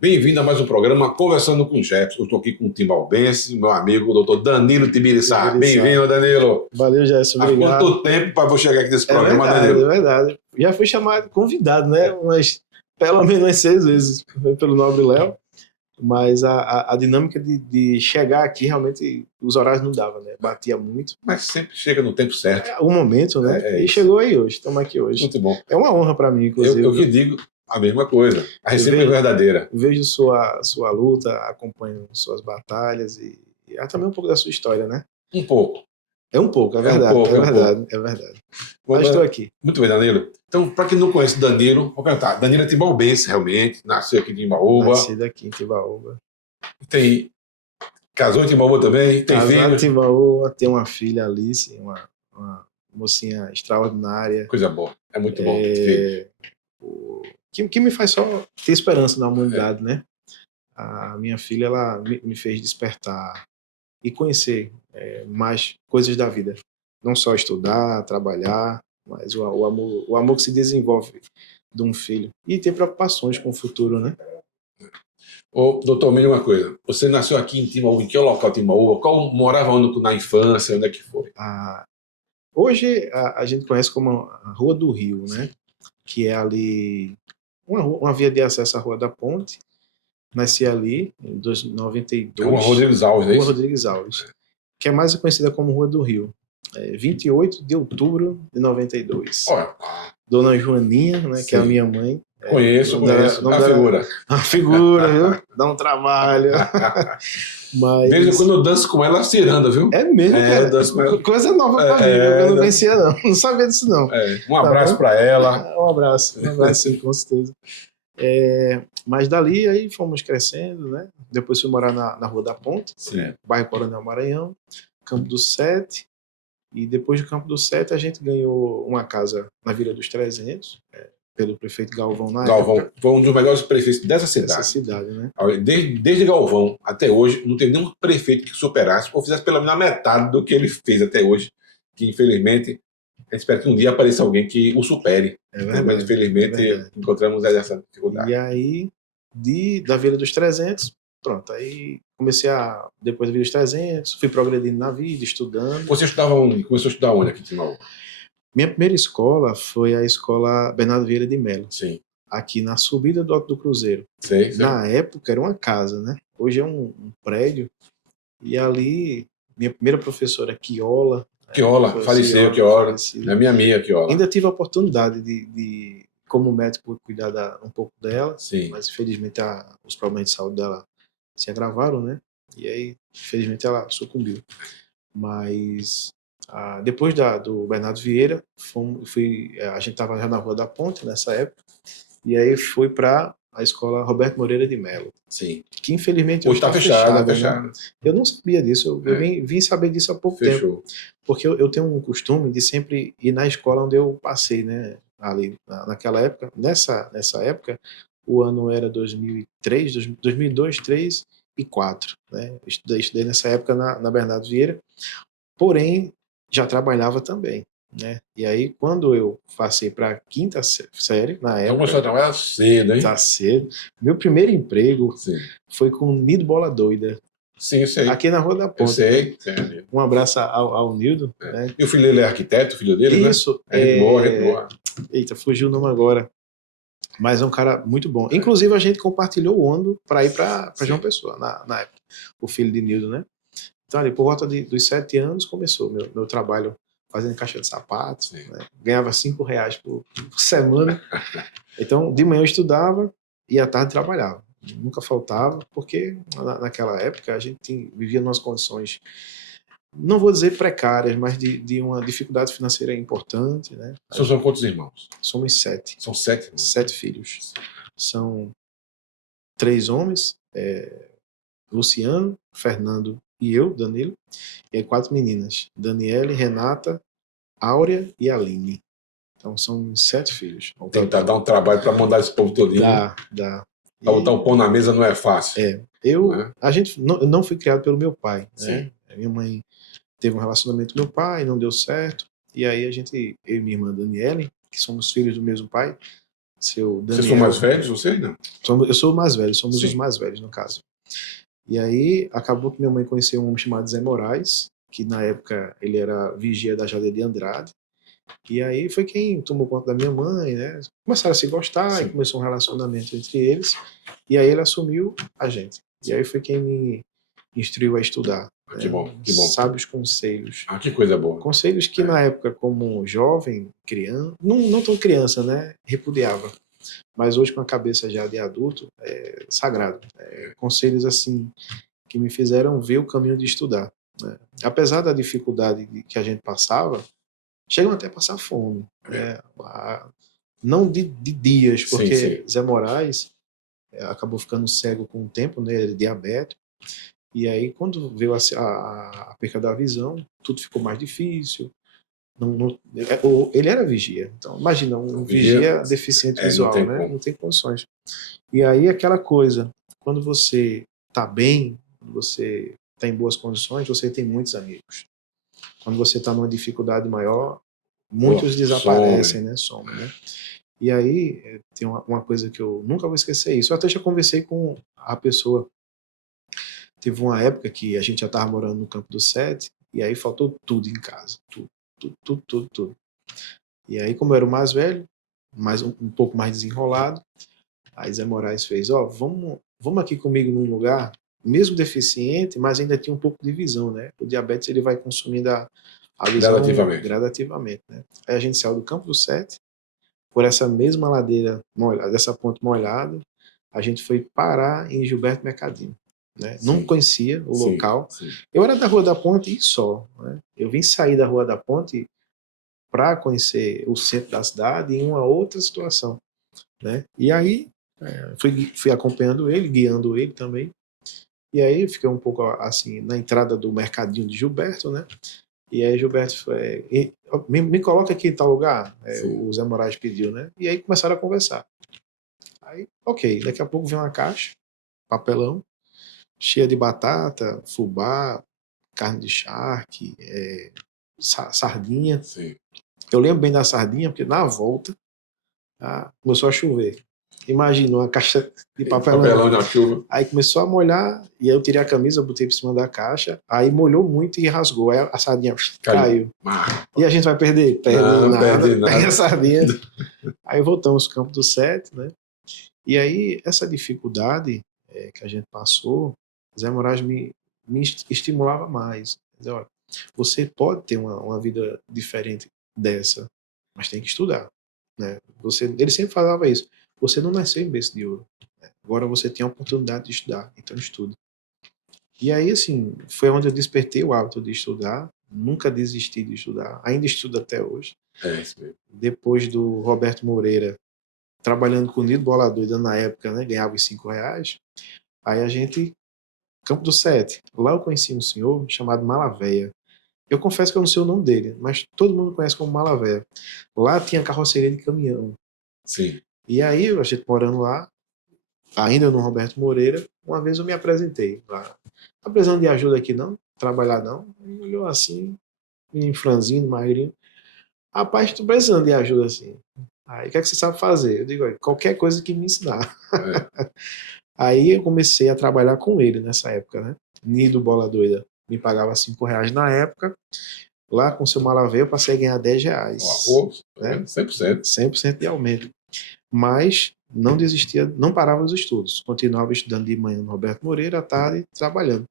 Bem-vindo a mais um programa Conversando com o Jefferson. Eu estou aqui com o timbalbense, meu amigo, o doutor Danilo Tibiriçá. Bem-vindo, Danilo. Valeu, Gerson. Obrigado. Há quanto tempo para você chegar aqui nesse programa, verdade, Danilo? É verdade. Já fui chamado, convidado, né? Mas pelo menos 6 vezes pelo nobre Léo. Mas a dinâmica de chegar aqui, realmente, os horários não davam, né? Batia muito. Mas sempre chega no tempo certo. O momento, né? E chegou aí hoje. Estamos aqui hoje. Muito bom. É uma honra para mim, inclusive. Eu que digo a mesma coisa. A recíproca é verdadeira. Vejo sua luta, acompanho suas batalhas e também um pouco da sua história, né? Um pouco. É um pouco, é verdade. É verdade. Mas estou aqui. Muito bem, Danilo. Então, para quem não conhece Danilo, vou perguntar. Danilo é timbaúbense, realmente. Nasceu aqui em Timbaúba. Nascido aqui em Timbaúba. Casou em Timbaúba também? Tem filho? Casado em Timbaúba, tem uma filha, Alice, uma mocinha extraordinária. Coisa boa. É muito bom ter filho. Que me faz só ter esperança na humanidade, né? A minha filha, ela me fez despertar e conhecer mais coisas da vida. Não só estudar, trabalhar, mas o amor que se desenvolve de um filho. E ter preocupações com o futuro, né? Ô, doutor, me diga uma coisa. Você nasceu aqui em Timbaúba, em que local de Timbaúba? Morava onde na infância? Onde é que foi? Hoje a gente conhece como a Rua do Rio, né? Que é ali uma via de acesso à Rua da Ponte. Nasci ali em 92. Rua Rodrigues Alves, é isso? Rua Rodrigues Alves, que é mais conhecida como Rua do Rio. 28 de outubro de 92. Olha. Dona Joaninha, né, que é a minha mãe. Conheço. A figura. A figura, viu? Dá um trabalho. Mas... Desde quando eu danço com ela, ciranda, viu? É mesmo, cara. Eu danço com ela. Coisa nova pra mim, eu não conhecia não. Não sabia disso não. Um abraço pra ela. Um abraço, sim, com certeza. Mas dali aí fomos crescendo, né? Depois fui morar na Rua da Ponte, bairro Coronel Maranhão, Campo do Sete. E depois do Campo do Sete a gente ganhou uma casa na Vila dos 300, pelo prefeito Galvão na época. Galvão foi um dos melhores prefeitos dessa cidade. Né? Desde Galvão até hoje, não teve nenhum prefeito que superasse ou fizesse pelo menos a metade do que ele fez até hoje, que infelizmente a gente espera que um dia apareça alguém que o supere. Mas infelizmente encontramos essa dificuldade. E aí, da Vila dos 300, pronto, aí comecei depois da Vila dos 300, fui progredindo na vida, estudando. Você estudava onde? Começou a estudar onde aqui em Timbaúba? Minha primeira escola foi a escola Bernardo Vieira de Mello. Sim. Aqui na subida do Alto do Cruzeiro. Sim. Na época era uma casa, né? Hoje é um prédio. E ali, minha primeira professora, Quiola, faleceu, Quiola. É minha amiga, Quiola. Ainda tive a oportunidade de como médico, cuidar um pouco dela. Sim. Mas infelizmente os problemas de saúde dela se agravaram, né? E aí, infelizmente, ela sucumbiu. Mas depois do Bernardo Vieira, a gente estava já na Rua da Ponte nessa época, e aí fui para a escola Roberto Moreira de Mello. Sim. Que infelizmente hoje está fechada. Né? Eu não sabia disso, eu vim saber disso há pouco tempo. Porque eu tenho um costume de sempre ir na escola onde eu passei, né? Ali naquela época, nessa época, o ano era 2003, 2002, 2003 e 2004, né? Estudei nessa época na Bernardo Vieira, porém já trabalhava também, né? E aí quando eu passei para a quinta série, na época... Começou a trabalhar cedo, hein? Tá cedo. Meu primeiro emprego foi com o Nido Bola Doida. Sim, eu sei. Aqui na Rua da Ponte. Eu sei. Um abraço ao Nildo. Né? E o filho dele é arquiteto, o filho dele, Isso, né? Boa. Eita, fugiu o nome agora. Mas é um cara muito bom. Inclusive, a gente compartilhou o ônibus para ir para João Pessoa, na época. O filho de Nildo, né? Então, ali, por volta dos 7 anos, começou meu trabalho fazendo caixa de sapatos. Né? Ganhava R$5 por semana. Então, de manhã eu estudava e à tarde trabalhava. Nunca faltava, porque naquela época a gente vivia em umas condições, não vou dizer precárias, mas de uma dificuldade financeira importante. Né? São quantos irmãos? Somos 7. São 7 irmãos? 7 filhos. São 3 homens, Luciano, Fernando e eu, Danilo, e 4 meninas, Daniele, Renata, Áurea e Aline. Então são 7 filhos. Tentar dar um trabalho para mandar esse povo todinho. Dá. Para botar um pão na mesa não é fácil. A gente não fui criado pelo meu pai. Né? Minha mãe teve um relacionamento com meu pai, não deu certo. E aí eu e minha irmã Daniele, que somos filhos do mesmo pai, seu Vocês Daniel. são mais velhos, vocês não? Eu sou o mais velho, somos Sim. os mais velhos, no caso. E aí, acabou que minha mãe conheceu um homem chamado Zé Moraes, que na época ele era vigia da Jardim de Andrade. E aí foi quem tomou conta da minha mãe, né? Começaram a se gostar, Sim. e começou um relacionamento entre eles. E aí ele assumiu a gente. E aí foi quem me instruiu a estudar. Que bom, que bom. Sabe os conselhos. Que coisa boa. Conselhos que na época, como jovem, criança, não tão criança, né? Repudiava. Mas hoje, com a cabeça já de adulto, é sagrado. Conselhos assim que me fizeram ver o caminho de estudar, né? Apesar da dificuldade que a gente passava, chegam até a passar fome, né? Não de dias, porque Sim. Zé Moraes acabou ficando cego com o tempo, né? Ele é diabético. E aí, quando veio a perca da visão, tudo ficou mais difícil. Ele era vigia. Então, imagina, um vigia deficiente visual, né? Não tem condições. E aí, aquela coisa, quando você está bem, quando você está em boas condições, você tem muitos amigos. Quando você está numa dificuldade maior, muitos desaparecem, né? Somem, né? E aí, tem uma coisa que eu nunca vou esquecer isso. Eu até já conversei com a pessoa. Teve uma época que a gente já estava morando no Campo do Sete, e aí faltou tudo em casa. Tudo. E aí, como eu era o mais velho, um pouco mais desenrolado, aí Zé Moraes fez, vamos aqui comigo num lugar, mesmo deficiente, mas ainda tinha um pouco de visão, né? O diabetes, ele vai consumindo a visão gradativamente, né? Aí a gente saiu do Campo do Sete, por essa mesma ladeira molhada, dessa ponte molhada, a gente foi parar em Gilberto Mercadinho. Né? Não conhecia o local. Sim. Eu era da Rua da Ponte e só. Né? Eu vim sair da Rua da Ponte para conhecer o centro da cidade em uma outra situação. Né? E aí fui acompanhando ele, guiando ele também. E aí fiquei um pouco assim na entrada do mercadinho de Gilberto, né? E aí Gilberto foi, me coloca aqui em tal lugar, o Zé Moraes pediu, né? E aí começaram a conversar. Aí, ok, daqui a pouco vem uma caixa, papelão, cheia de batata, fubá, carne de charque, sardinha. Sim. Eu lembro bem da sardinha, porque na volta começou a chover. Imagina uma caixa de papelão na chuva. Aí começou a molhar, e aí eu tirei a camisa, botei por cima da caixa, aí molhou muito e rasgou. Aí a sardinha caiu. E a gente vai perder? Perde nada. Pega a sardinha. Aí voltamos ao Campo do Sete, né? E aí, essa dificuldade que a gente passou, Zé Moraes me estimulava mais. Dizer, olha, você pode ter uma vida diferente dessa, mas tem que estudar. Né? Ele sempre falava isso. Você não nasceu em berço de ouro. Né? Agora você tem a oportunidade de estudar, então estude. E aí, assim, foi onde eu despertei o hábito de estudar. Nunca desisti de estudar. Ainda estudo até hoje. Isso mesmo. Depois do Roberto Moreira, trabalhando com o Nido Bola Doida na época, né, ganhava os R$5. Aí a gente, Campo do Sete, lá eu conheci um senhor chamado Malavéia. Eu confesso que eu não sei o nome dele, mas todo mundo conhece como Malavéia. Lá tinha carroceria de caminhão. Sim. E aí, a gente morando lá, ainda no Roberto Moreira, uma vez eu me apresentei lá. Tá precisando de ajuda aqui não? Trabalhar não? Ele olhou assim, menino franzino, magrinho. Rapaz, tô precisando de ajuda assim. Aí, o que é que você sabe fazer? Eu digo, qualquer coisa que me ensinar. Aí eu comecei a trabalhar com ele nessa época, né? Nido Bola Doida me pagava R$5 na época. Lá com o seu Malavéia eu passei a ganhar R$10. Né? 100%. 100% de aumento. Mas não desistia, não parava os estudos. Continuava estudando de manhã no Roberto Moreira, à tarde trabalhando.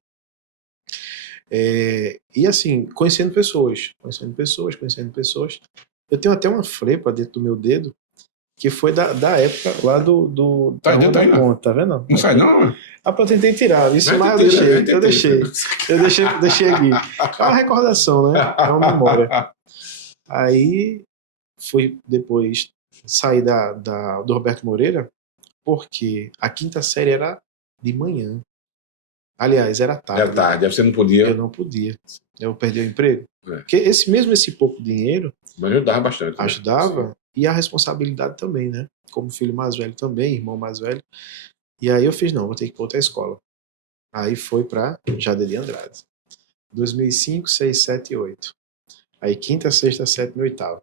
E assim, conhecendo pessoas. Eu tenho até uma flepa dentro do meu dedo que foi da época lá do tá ponta, tá vendo? Não sai não? Eu tentei tirar, isso lá eu deixei aqui. É uma recordação, né? É uma memória. Aí fui depois sair do Roberto Moreira, porque a quinta série era de manhã. Aliás, era tarde. Era tarde, você não podia. Eu não podia. Eu perdi o emprego. Porque esse pouco dinheiro mas ajudava bastante. Ajudava, né? E a responsabilidade também, né? Como filho mais velho também, irmão mais velho. E aí eu fiz, não, vou ter que ir para outra escola. Aí foi para Jardim de Andrade. 2005, 6, 7 e 8. Aí quinta, sexta, sétima e oitava.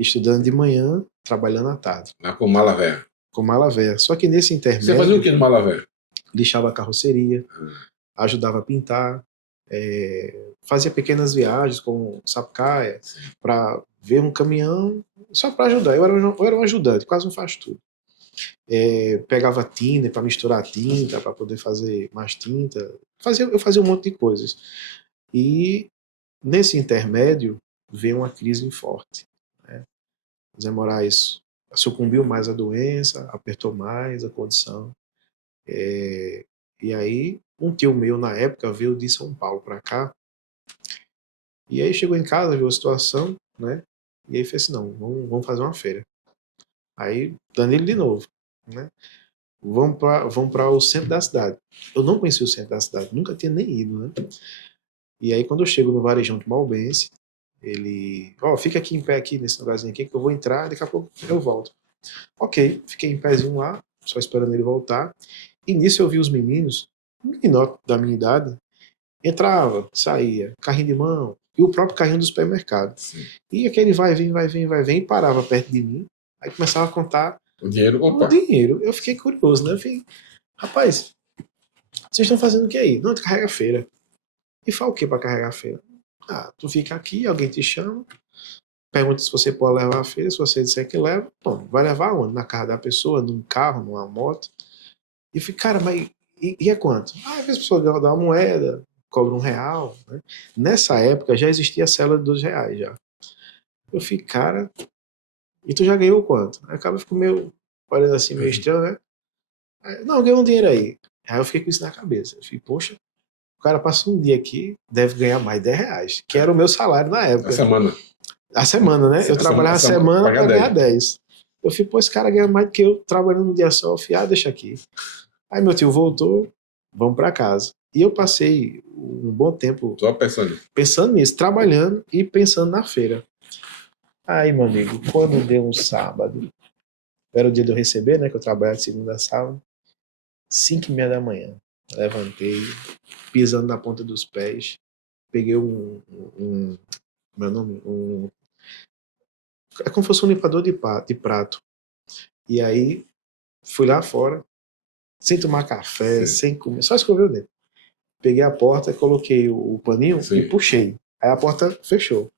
estudando de manhã, trabalhando à tarde. Lá com mala velha. Com mala velha. Só que nesse intermédio... Você fazia o que no mala velha? Lixava a carroceria, ajudava a pintar, fazia pequenas viagens com Sapucaia para ver um caminhão, só para ajudar. Eu era um ajudante, quase um faz tudo. Pegava tinta para misturar tinta, para poder fazer mais tinta. Eu fazia um monte de coisas. E nesse intermédio veio uma crise forte. Né? Zé Moraes sucumbiu mais à doença, apertou mais a condição. E aí, um tio meu, na época, veio de São Paulo para cá. E aí chegou em casa, viu a situação, né? E aí fez assim, não, vamos fazer uma feira. Aí, Danilo de novo, né? Vamos para o centro da cidade. Eu não conhecia o centro da cidade, nunca tinha nem ido, né? E aí, quando eu chego no varejão de Malbense, ele... fica aqui em pé aqui, nesse lugarzinho aqui, que eu vou entrar, daqui a pouco eu volto. Ok, fiquei em pezinho lá, só esperando ele voltar. E nisso eu vi os meninos, um menino da minha idade, entrava, saía, carrinho de mão, e o próprio carrinho do supermercado. Sim. E aquele vai, vem, e parava perto de mim, aí começava a contar o dinheiro. Opa. O dinheiro. Eu fiquei curioso, né? Eu falei, rapaz, vocês estão fazendo o que aí? Não, tu carrega a feira. E fala o que para carregar a feira? Tu fica aqui, alguém te chama, pergunta se você pode levar a feira, se você disser que leva, bom, vai levar onde? Na casa da pessoa, num carro, numa moto? E eu falei, cara, mas e é quanto? Às vezes a pessoa dá uma moeda, cobra R$1, né? Nessa época já existia a célula de R$2 já. Eu falei, cara, e tu já ganhou quanto? Aí acaba ficando meio, olhando assim, meio estranho, né? Aí, não, ganhei um dinheiro aí. Aí eu fiquei com isso na cabeça. Eu falei, poxa, o cara passa um dia aqui, deve ganhar mais R$10, que era o meu salário na época. A semana, né? Eu trabalhava a semana para ganhar 10. Eu falei, pô, esse cara ganha mais do que eu trabalhando um dia só. Eu falei, deixa aqui. Aí meu tio voltou, vamos para casa. E eu passei um bom tempo só pensando nisso, trabalhando e pensando na feira. Aí, meu amigo, quando deu um sábado, era o dia de eu receber, né? Que eu trabalhava de segunda a sábado, 5h30 da manhã. Levantei, pisando na ponta dos pés, peguei meu nome, é como se fosse um limpador de prato. E aí, fui lá fora, sem tomar café, sem comer, só escover o dedo. Peguei a porta, coloquei o paninho e puxei. Aí a porta fechou.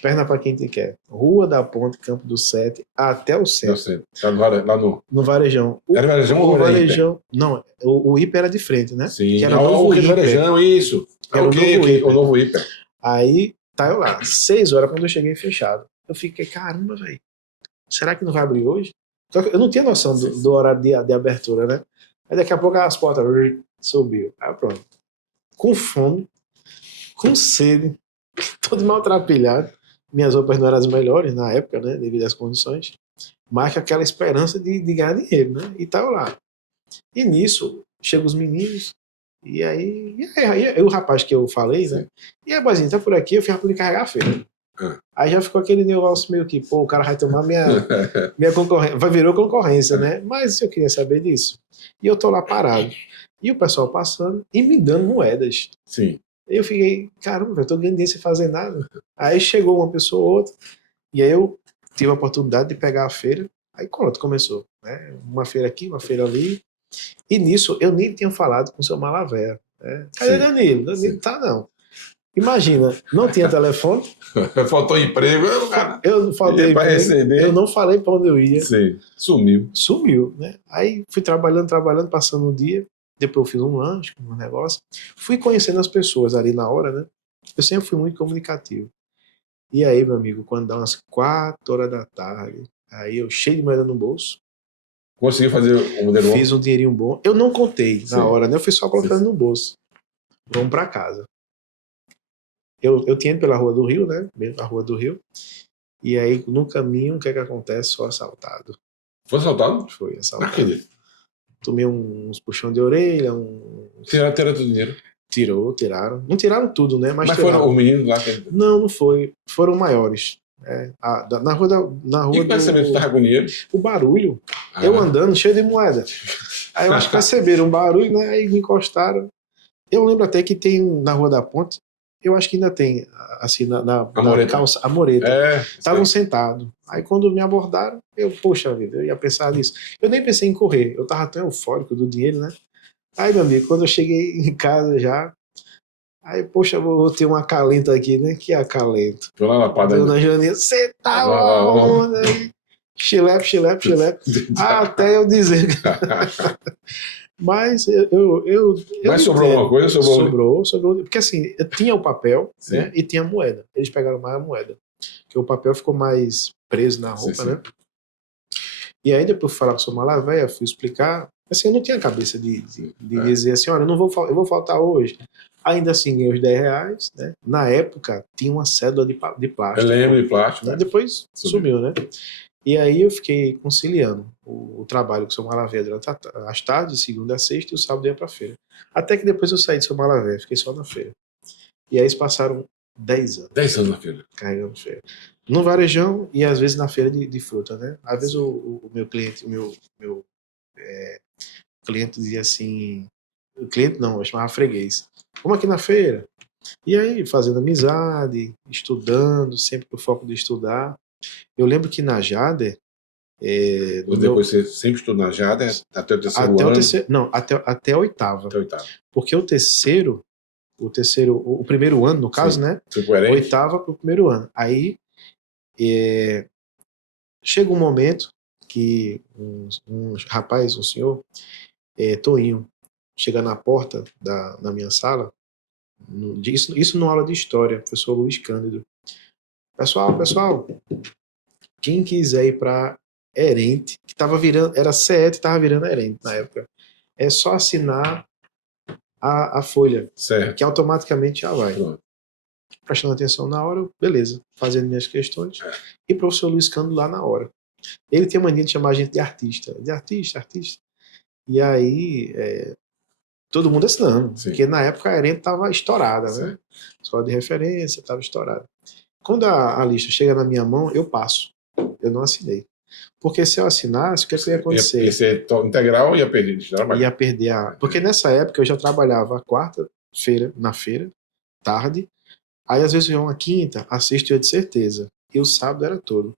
Perna para quem te quer. Rua da Ponte, Campo do 7, até o centro. Tá lá no Varejão. Era Varejão ou Varejão? Não, o Hiper era de frente, né? Sim. Que era o novo Hiper. Varejão, isso. Era o novo Hiper. Aí, tá eu lá. 6 horas quando eu cheguei fechado. Eu fiquei, caramba, velho. Será que não vai abrir hoje? Eu não tinha noção do horário de abertura, né? Aí daqui a pouco as portas subiu. Aí pronto. Com fome, com sede, todo maltrapilhado. Minhas roupas não eram as melhores na época, né? Devido às condições. Mas com aquela esperança de ganhar dinheiro, né? E tava lá. E nisso, chegam os meninos. E aí o rapaz que eu falei, né? E aí, boizinho, tá por aqui, eu fui pra carregar a feira. Aí já ficou aquele negócio meio que, pô, o cara vai tomar minha concorrência, virou concorrência, né? Mas eu queria saber disso. E eu tô lá parado. E o pessoal passando e me dando moedas. Sim. Eu fiquei, caramba, eu tô ganhando dinheiro sem fazer nada. Aí chegou uma pessoa ou outra, e aí eu tive a oportunidade de pegar a feira. Aí pronto, começou. Né? Uma feira aqui, uma feira ali. E nisso eu nem tinha falado com o seu Malavéia. Né? Cadê Danilo? Danilo tá não. Imagina, não tinha telefone. Faltou emprego. Eu faltei emprego. Receber. Eu não falei para onde eu ia. Sim. Sumiu, né? Aí fui trabalhando, passando o dia. Depois eu fiz um lanche, um negócio. Fui conhecendo as pessoas ali na hora, né? Eu sempre fui muito comunicativo. E aí, meu amigo, quando dá umas 4h da tarde, aí eu cheio de moeda no bolso. Conseguiu fazer um dinheiro bom? Fiz um dinheirinho bom. Eu não contei na hora, né? Eu fui só colocando no bolso. Vamos para casa. Eu tinha ido pela Rua do Rio, né? A Rua do Rio. E aí, no caminho, o que é que acontece? Sou assaltado. Foi assaltado? Foi assaltado. Tomei uns puxão de orelha. Tiraram todo o dinheiro? Tiraram. Não tiraram tudo, né? Mas foram os meninos lá? Não foi. Foram maiores. Na rua e o pensamento estava com dinheiro? O barulho. Eu andando, cheio de moeda. Aí eu acho que perceberam um barulho, né? Aí me encostaram. Eu lembro até que tem na Rua da Ponte, eu acho que ainda tem, assim, na mureta. calça, a mureta. Estavam Sei. sentados. Aí quando me abordaram, poxa vida, eu ia pensar nisso. Eu nem pensei em correr, eu tava tão eufórico do dinheiro, né? Aí, meu amigo, quando eu cheguei em casa já, aí, poxa, vou ter um acalento aqui, né? Que acalento. Foi lá na padaria. Dona Joaninha, você tá onde aí? Chilepe, chilepe, chilepe. Até eu dizer. Mas Mas sobrou alguma coisa? Sobrou. Porque assim, eu tinha o papel, né, e tinha a moeda. Eles pegaram mais a moeda. Porque o papel ficou mais preso na roupa, né? E aí depois eu falar com a sua Malavéia, fui explicar. Assim, eu não tinha cabeça de dizer assim, olha, eu vou faltar hoje. Ainda assim, ganhei os R$10, né? Na época, tinha uma cédula de plástico. Eu lembro de plástico. Né? Depois sumiu, né? E aí eu fiquei conciliando o trabalho com o seu Malavéia durante as tardes, segunda a sexta, e o sábado ia pra feira. Até que depois eu saí de seu Malavéia, fiquei só na feira. E aí eles passaram 10 anos. 10 anos na feira. Carregando feira. No varejão e às vezes na feira de fruta, né? Às vezes o meu cliente, cliente dizia assim, o cliente não, eu chamava freguês. Vamos aqui na feira. E aí, fazendo amizade, estudando, sempre com o foco de estudar. Eu lembro que na Jader... Depois você sempre estudou na Jader até o terceiro ano? Não, até a oitava. Até a oitava. Porque o primeiro ano, no caso, né? Oitava para o primeiro ano. Aí chega um momento que um rapaz, um senhor, Toinho, chega na porta da minha sala, isso numa aula de história, professor Luiz Cândido. Pessoal, quem quiser ir para Herente, que estava virando, era CET, estava virando Herente na época, é só assinar a folha, certo, que automaticamente já vai. Prestando atenção na hora, beleza, fazendo minhas questões, e o professor Luiz Cândido lá na hora. Ele tinha mania de chamar a gente de artista. E aí, todo mundo assinando, porque na época a Herente estava estourada, né? Escola de referência estava estourada. Quando a lista chega na minha mão, eu passo. Eu não assinei. Porque se eu assinasse, o que ia acontecer? Ia ser integral, ia perder de trabalho. Ia perder Porque nessa época eu já trabalhava quarta-feira, na feira, tarde. Aí às vezes eu ia uma quinta, a sexta eu ia de certeza. E o sábado era todo.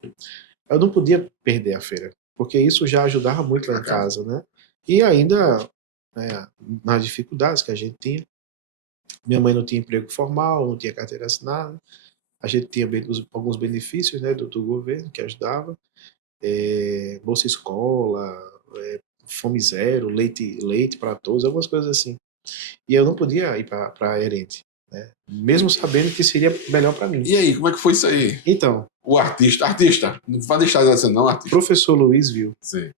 Eu não podia perder a feira, porque isso já ajudava muito lá em casa, né? E ainda, nas dificuldades que a gente tinha. Minha mãe não tinha emprego formal, não tinha carteira assinada. A gente tinha alguns benefícios, né, do governo que ajudava. Bolsa Escola, Fome Zero, leite para todos, algumas coisas assim. E eu não podia ir para Herente, né? Mesmo sabendo que seria melhor para mim. E aí, como é que foi isso aí? Então, o artista, não vai deixar de ser não, artista. Professor Luiz viu. Sim.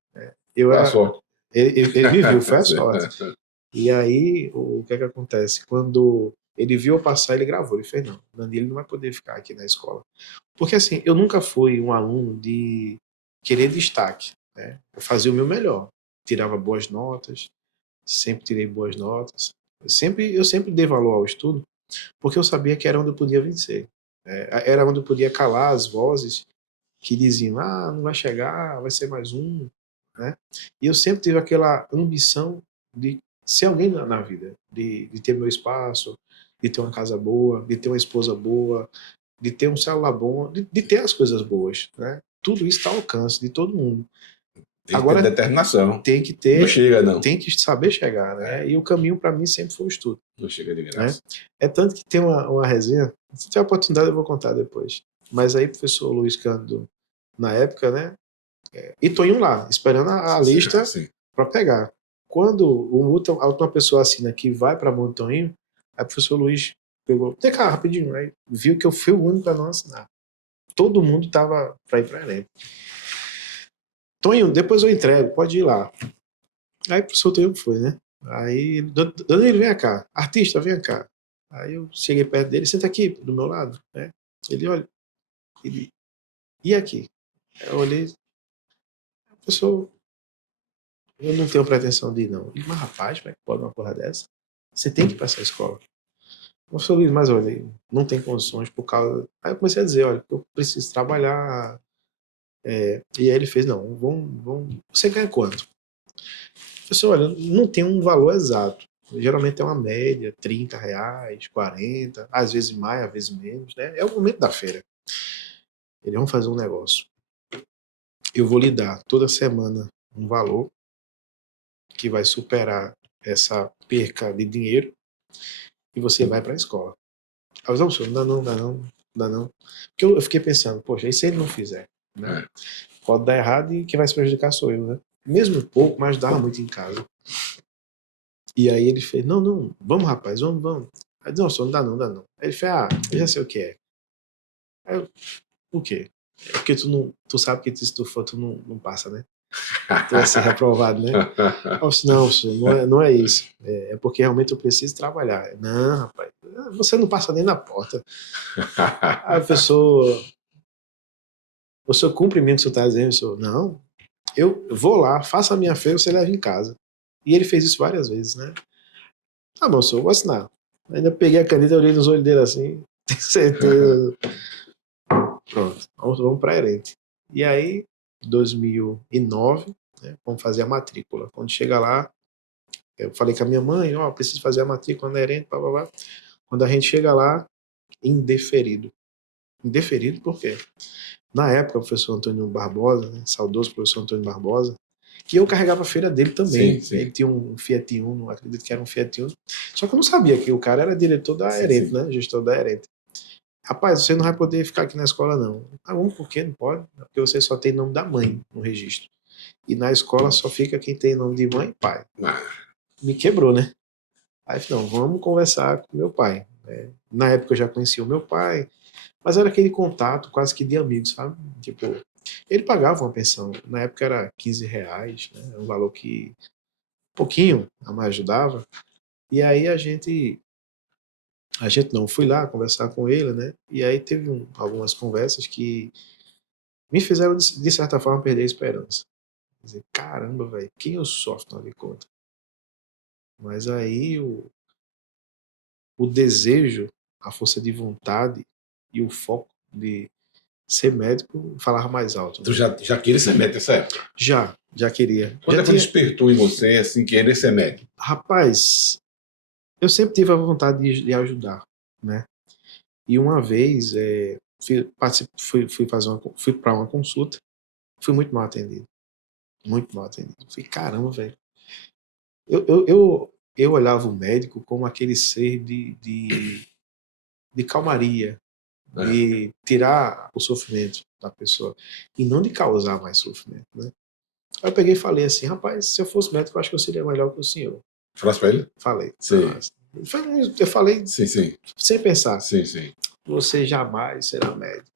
Sorte. Ele me viu, foi a sorte. E aí, o que é que acontece? Quando ele viu eu passar, ele gravou. Ele fez, não, Danilo não vai poder ficar aqui na escola. Porque assim, eu nunca fui um aluno de querer destaque, né? Eu fazia o meu melhor. Tirava boas notas, sempre tirei boas notas. Eu sempre dei valor ao estudo, porque eu sabia que era onde eu podia vencer. Era onde eu podia calar as vozes que diziam, não vai chegar, vai ser mais um, né? E eu sempre tive aquela ambição de ser alguém na vida, de ter meu espaço, de ter uma casa boa, de ter uma esposa boa, de ter um celular bom, de ter as coisas boas, né? Tudo isso está ao alcance de todo mundo. Agora, ter determinação. Tem que ter. Não chega, não. Tem que saber chegar, né? E o caminho para mim sempre foi o estudo. Não chega de graça. Né? É tanto que tem uma resenha, se tiver oportunidade eu vou contar depois. Mas aí, professor Luiz Cândido, na época, né? E Toinho lá, esperando a lista para pegar. Quando a última pessoa assina que vai para mão do Toinho, aí o professor Luiz pegou, vem cá, rapidinho, aí viu que eu fui o único para não assinar. Todo mundo estava para ir para Enem. Toinho, depois eu entrego, pode ir lá. Aí o professor Toinho foi, né? Aí, Danilo, vem cá, artista, vem cá. Aí eu cheguei perto dele, senta aqui do meu lado, né? Ele olha, e aqui? Eu olhei, professor, eu não tenho pretensão de ir, não. Mas rapaz, como é que pode uma porra dessa? Você tem que ir para essa escola. Professor Luiz, mas olha, não tem condições por causa... Aí eu comecei a dizer, olha, eu preciso trabalhar. E aí ele fez, não, vamos... Você ganha quanto? Professor, olha, não tem um valor exato, Geralmente é uma média, R$ 30, 40, às vezes mais, às vezes menos, né? É o momento da feira. Eles vão fazer um negócio. Eu vou lhe dar toda semana um valor que vai superar essa perca de dinheiro e você vai para a escola. Aí eu disse, não dá não, não dá não. Porque eu fiquei pensando, poxa, e se ele não fizer? Né? Pode dar errado e quem vai se prejudicar sou eu, né? Mesmo pouco, mas dava muito em casa. E aí ele fez, não, vamos rapaz, vamos. Aí eu disse, não dá não. Aí ele fez, eu já sei o que é. Aí eu, o quê? É porque tu sabe que se tu for, tu não passa, né? Tu vai ser reprovado, né? Eu disse, não, senhor, não é isso. É porque realmente eu preciso trabalhar. Não, rapaz, você não passa nem na porta. Aí a pessoa, o seu cumprimento que você está dizendo, senhor, não, eu vou lá, faço a minha feira, você leva em casa. E ele fez isso várias vezes, né? Tá bom, senhor, vou assinar. Ainda peguei a caneta, olhei nos olhos dele assim, tenho certeza. Pronto, vamos para Herente. E aí, 2009, né, vamos fazer a matrícula. Quando chega lá, eu falei com a minha mãe, preciso fazer a matrícula na Herente, blá, blá, blá. Quando a gente chega lá, indeferido. Indeferido por quê? Na época, o professor Antônio Barbosa, né, saudoso professor Antônio Barbosa, que eu carregava a feira dele também. Sim. Ele tinha um Fiat Uno, acredito que era um Fiat Uno. Só que eu não sabia que o cara era diretor da Herente, né? Gestor da Herente. Rapaz, você não vai poder ficar aqui na escola, não. Por quê? Não pode? Porque você só tem nome da mãe no registro. E na escola só fica quem tem nome de mãe e pai. Me quebrou, né? Aí, não, vamos conversar com meu pai. Na época eu já conhecia o meu pai, mas era aquele contato quase que de amigos, sabe? Tipo, ele pagava uma pensão. Na época era R$ 15, né? Um valor que pouquinho a mais ajudava. E aí a gente não, fui lá conversar com ele, né? E aí teve algumas conversas que me fizeram, de certa forma, perder a esperança. Dizer, caramba, velho, quem eu sou, afinal de contas? Mas aí o desejo, a força de vontade e o foco de ser médico falava mais alto. Tu já queria ser médico nessa época? Já queria. Quando é que despertou em você, assim, querer ser médico? Rapaz, eu sempre tive a vontade de ajudar, né? E uma vez fui para uma consulta, fui muito mal atendido. Muito mal atendido. Falei, caramba, velho. Eu olhava o médico como aquele ser de calmaria, de tirar o sofrimento da pessoa e não de causar mais sofrimento, né? Aí eu peguei e falei assim, rapaz, se eu fosse médico, eu acho que eu seria melhor que o senhor. Falasse pra ele? Falei. Sim. Eu falei sim. Sem pensar. Sim. Você jamais será médico.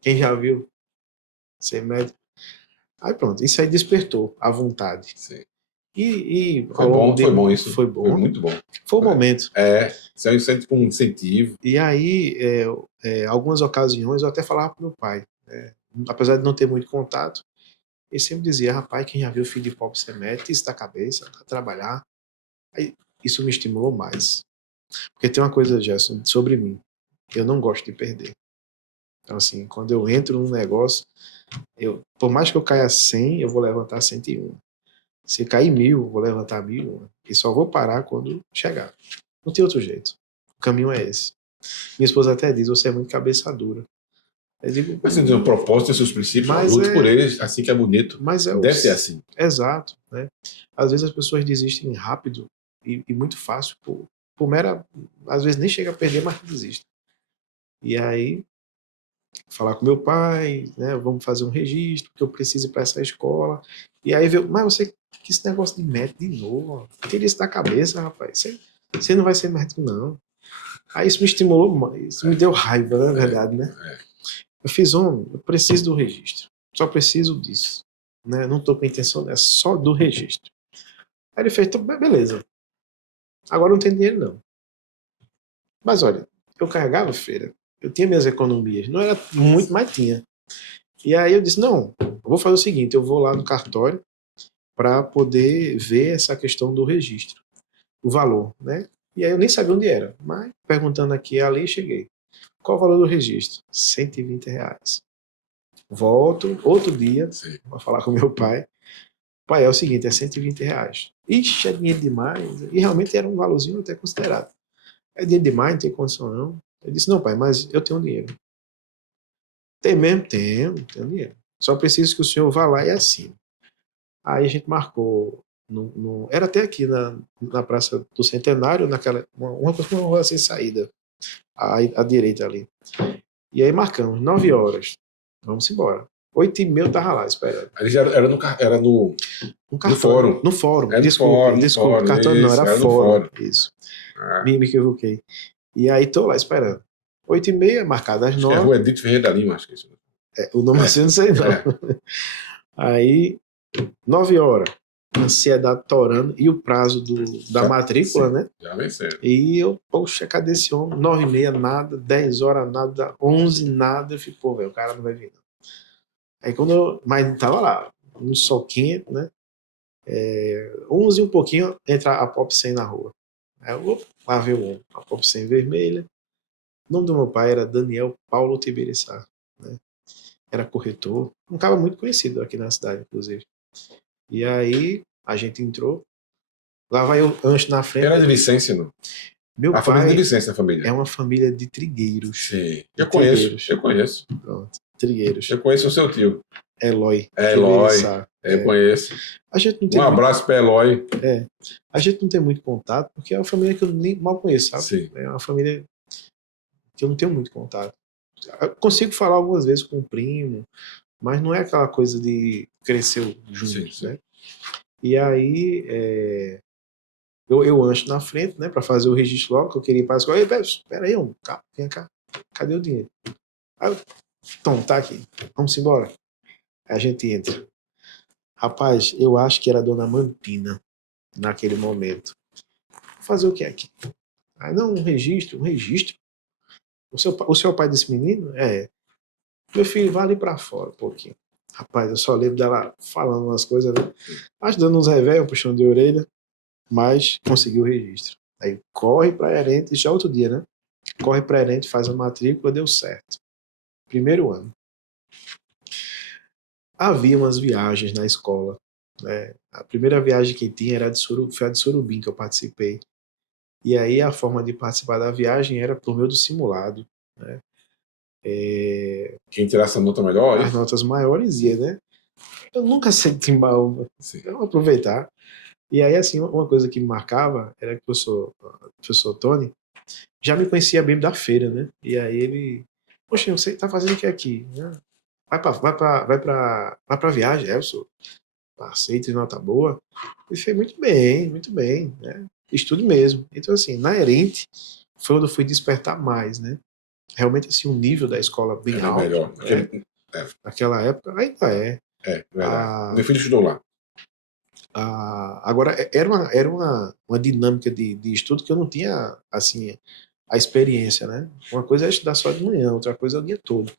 Quem já viu ser médico? Aí pronto, isso aí despertou a vontade. Sim. Foi bom isso. Foi bom. Foi muito bom. Foi o momento. Isso é um incentivo. E aí, algumas ocasiões, eu até falava pro meu pai, apesar de não ter muito contato, ele sempre dizia, rapaz, quem já viu o filho de pobre ser médico, isso da cabeça, a trabalhar. Aí, isso me estimulou mais. Porque tem uma coisa, Gerson, sobre mim. Eu não gosto de perder. Então, assim, quando eu entro num negócio, por mais que eu caia 100, eu vou levantar 101. Se cair 1000, eu vou levantar 1001. E só vou parar quando chegar. Não tem outro jeito. O caminho é esse. Minha esposa até diz, você é muito cabeça dura. Eu digo, mas você tem um propósito, seus princípios, luto por eles, assim que é bonito. Mas deve ser assim. Exato. Né? Às vezes as pessoas desistem rápido e muito fácil, por mera... Às vezes nem chega a perder, mas desiste. E aí, falar com meu pai, né, vamos fazer um registro, que eu preciso ir para essa escola. E aí veio, mas você, que esse negócio de médico de novo, tira isso da cabeça, rapaz. Você não vai ser médico, não. Aí isso me estimulou, isso me deu raiva, na verdade, né? Eu fiz eu preciso do registro. Só preciso disso. Né? Não estou com intenção, é só do registro. Aí ele fez, então, beleza. Agora não tem dinheiro, não. Mas olha, eu carregava feira. Eu tinha minhas economias. Não era muito, mas tinha. E aí eu disse, não, eu vou fazer o seguinte, eu vou lá no cartório para poder ver essa questão do registro. O valor, né? E aí eu nem sabia onde era. Mas, perguntando aqui, ali cheguei. Qual o valor do registro? R$ 120. Volto, outro dia, para falar com meu pai. Pai, é o seguinte, é R$ 120. Ixi, é dinheiro demais. E realmente era um valorzinho até considerado. É dinheiro demais, não tem condição não. Eu disse, não, pai, mas eu tenho dinheiro. Tem mesmo? Tenho dinheiro. Só preciso que o senhor vá lá e assine. Aí a gente marcou, era até aqui na Praça do Centenário, naquela, uma rua sem saída, à direita ali. E aí marcamos, 9 horas. Vamos embora. 8h30 eu tava lá esperando. Ali já era no cartório, fórum. No fórum. É Desculpe, fórum, cartório não, isso, era no fórum. fórum. Isso. Ah. Me equivoquei. E aí tô lá esperando. 8h30, marcado às 9. É Rua Edito Ferreira da Lima, acho que é isso. O nome assim eu não sei não. Aí, 9 horas. Ansiedade torando. E o prazo da matrícula, sim, né? Já venceu. E eu, poxa, cadê esse homem? 9h30, nada. 10 horas, nada. 11, nada. Eu fico, pô, velho, o cara não vai vir, não. Aí quando eu... Mas tava lá, um sol quente, né? 11 e um pouquinho, entra a Pop 100 na rua. Aí eu vou lá ver o homem. A Pop 100 vermelha. O nome do meu pai era Daniel Paulo Tibiriçá, né? Era corretor. Um cara muito conhecido aqui na cidade, inclusive. E aí a gente entrou. Lá vai eu antes na frente. Era de Vicência, não? Meu a família pai de Vicência, a família. é uma família de trigueiros. Sim. Eu conheço. Pronto, trigueiros. Eu conheço o seu tio. Eloy. Eu conheço. A gente não tem abraço para Eloy. A gente não tem muito contato, porque é uma família que eu nem mal conheço, sabe? Sim. É uma família que eu não tenho muito contato. Eu consigo falar algumas vezes com o primo, mas não é aquela coisa de crescer juntos, sim. né? E aí, eu ancho na frente, né, para fazer o registro logo, que eu queria ir para a escola. Espera aí, vem cá, cadê o dinheiro? Aí então, tá aqui, vamos embora. Aí a gente entra. Rapaz, eu acho que era a dona Mantina naquele momento. Fazer o que aqui? Aí não, um registro. O seu pai desse menino? Meu filho, vai ali pra fora um pouquinho. Rapaz, eu só lembro dela falando umas coisas, né? Mas dando uns revéis, um puxão de orelha, mas conseguiu o registro. Aí corre pra Herente, já é outro dia, né? Corre pra Herente, faz a matrícula, deu certo. Primeiro ano. Havia umas viagens na escola, né? A primeira viagem que tinha foi a de Surubim, que eu participei. E aí a forma de participar da viagem era por meio do simulado, né? Quem tirasse a nota melhor? As notas maiores ia, né? Eu nunca sei timbaúba. Eu vou aproveitar. E aí, assim, uma coisa que me marcava era que o professor Tony já me conhecia bem da feira, né? E aí ele... Poxa, você tá fazendo o que aqui? Vai pra viagem, eu sou aceito de nota boa. Ele fez muito bem, né? Estudo mesmo. Então, assim, na Herente foi onde eu fui despertar mais, né? Realmente, assim, o nível da escola bem alto. Melhor. Né? Naquela época, ainda é. Verdade. Meu filho estudou lá. Agora, era uma dinâmica de estudo que eu não tinha, assim, a experiência, né? Uma coisa é estudar só de manhã, outra coisa é o dia todo.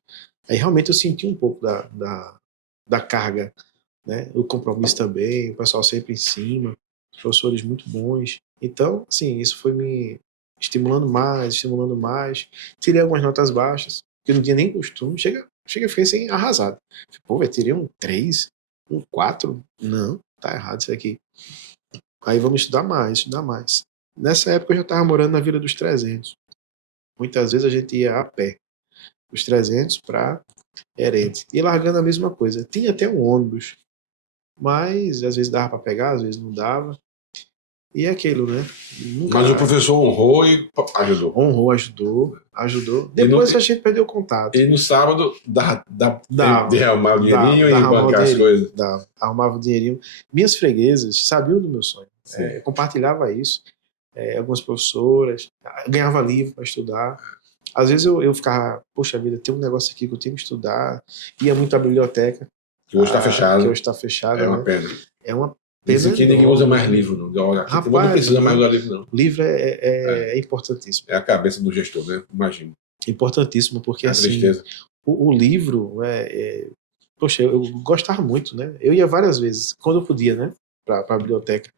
Aí, realmente, eu senti um pouco da carga, né? O compromisso também, o pessoal sempre em cima, professores muito bons. Então, assim, isso foi me estimulando mais. Tirei algumas notas baixas, que eu não tinha nem costume. Chega, fiquei assim, arrasado. Pô, velho, tirei um 3, um 4? Não, tá errado isso aqui. Aí vamos estudar mais. Nessa época eu já estava morando na Vila dos 300. Muitas vezes a gente ia a pé, dos 300 para Herente, e largando a mesma coisa. Tinha até um ônibus, mas às vezes dava para pegar, às vezes não dava. E é aquilo, né? Mas o professor honrou e ajudou. Ajudou. Depois a gente perdeu o contato. E no sábado de arrumar o dinheirinho e bancar as coisas. Arrumava o dinheirinho. Minhas freguesas sabiam do meu sonho. Eu compartilhava isso. Algumas professoras. Ganhava livro para estudar. Às vezes eu ficava, poxa vida, tem um negócio aqui que eu tenho que estudar. Ia muito à biblioteca. Que hoje está fechado. É uma pena. É uma Isso aqui ninguém usa mais livro, não. Rapaz, não precisa mais usar livro, não. Livro é importantíssimo. É a cabeça do gestor, né? Imagino. Importantíssimo, porque assim, tristeza. O livro, poxa, eu gostava muito, né? Eu ia várias vezes, quando eu podia, né? Para a biblioteca.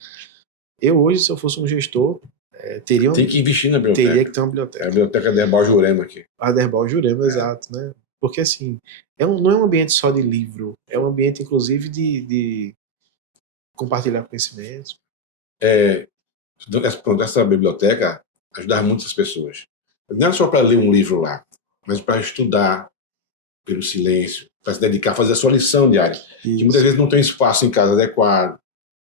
Eu hoje, se eu fosse um gestor, tem que investir na biblioteca. Teria que ter uma biblioteca. É a biblioteca Derbal Jurema aqui. A Derbal Jurema, exato, né? Porque assim, não é um ambiente só de livro, é um ambiente, inclusive, de compartilhar conhecimentos. Pronto, essa biblioteca ajudava muitas pessoas. Não era só para ler um livro lá, mas para estudar pelo silêncio, para se dedicar a fazer a sua lição diária. Que muitas vezes não tem espaço em casa adequado.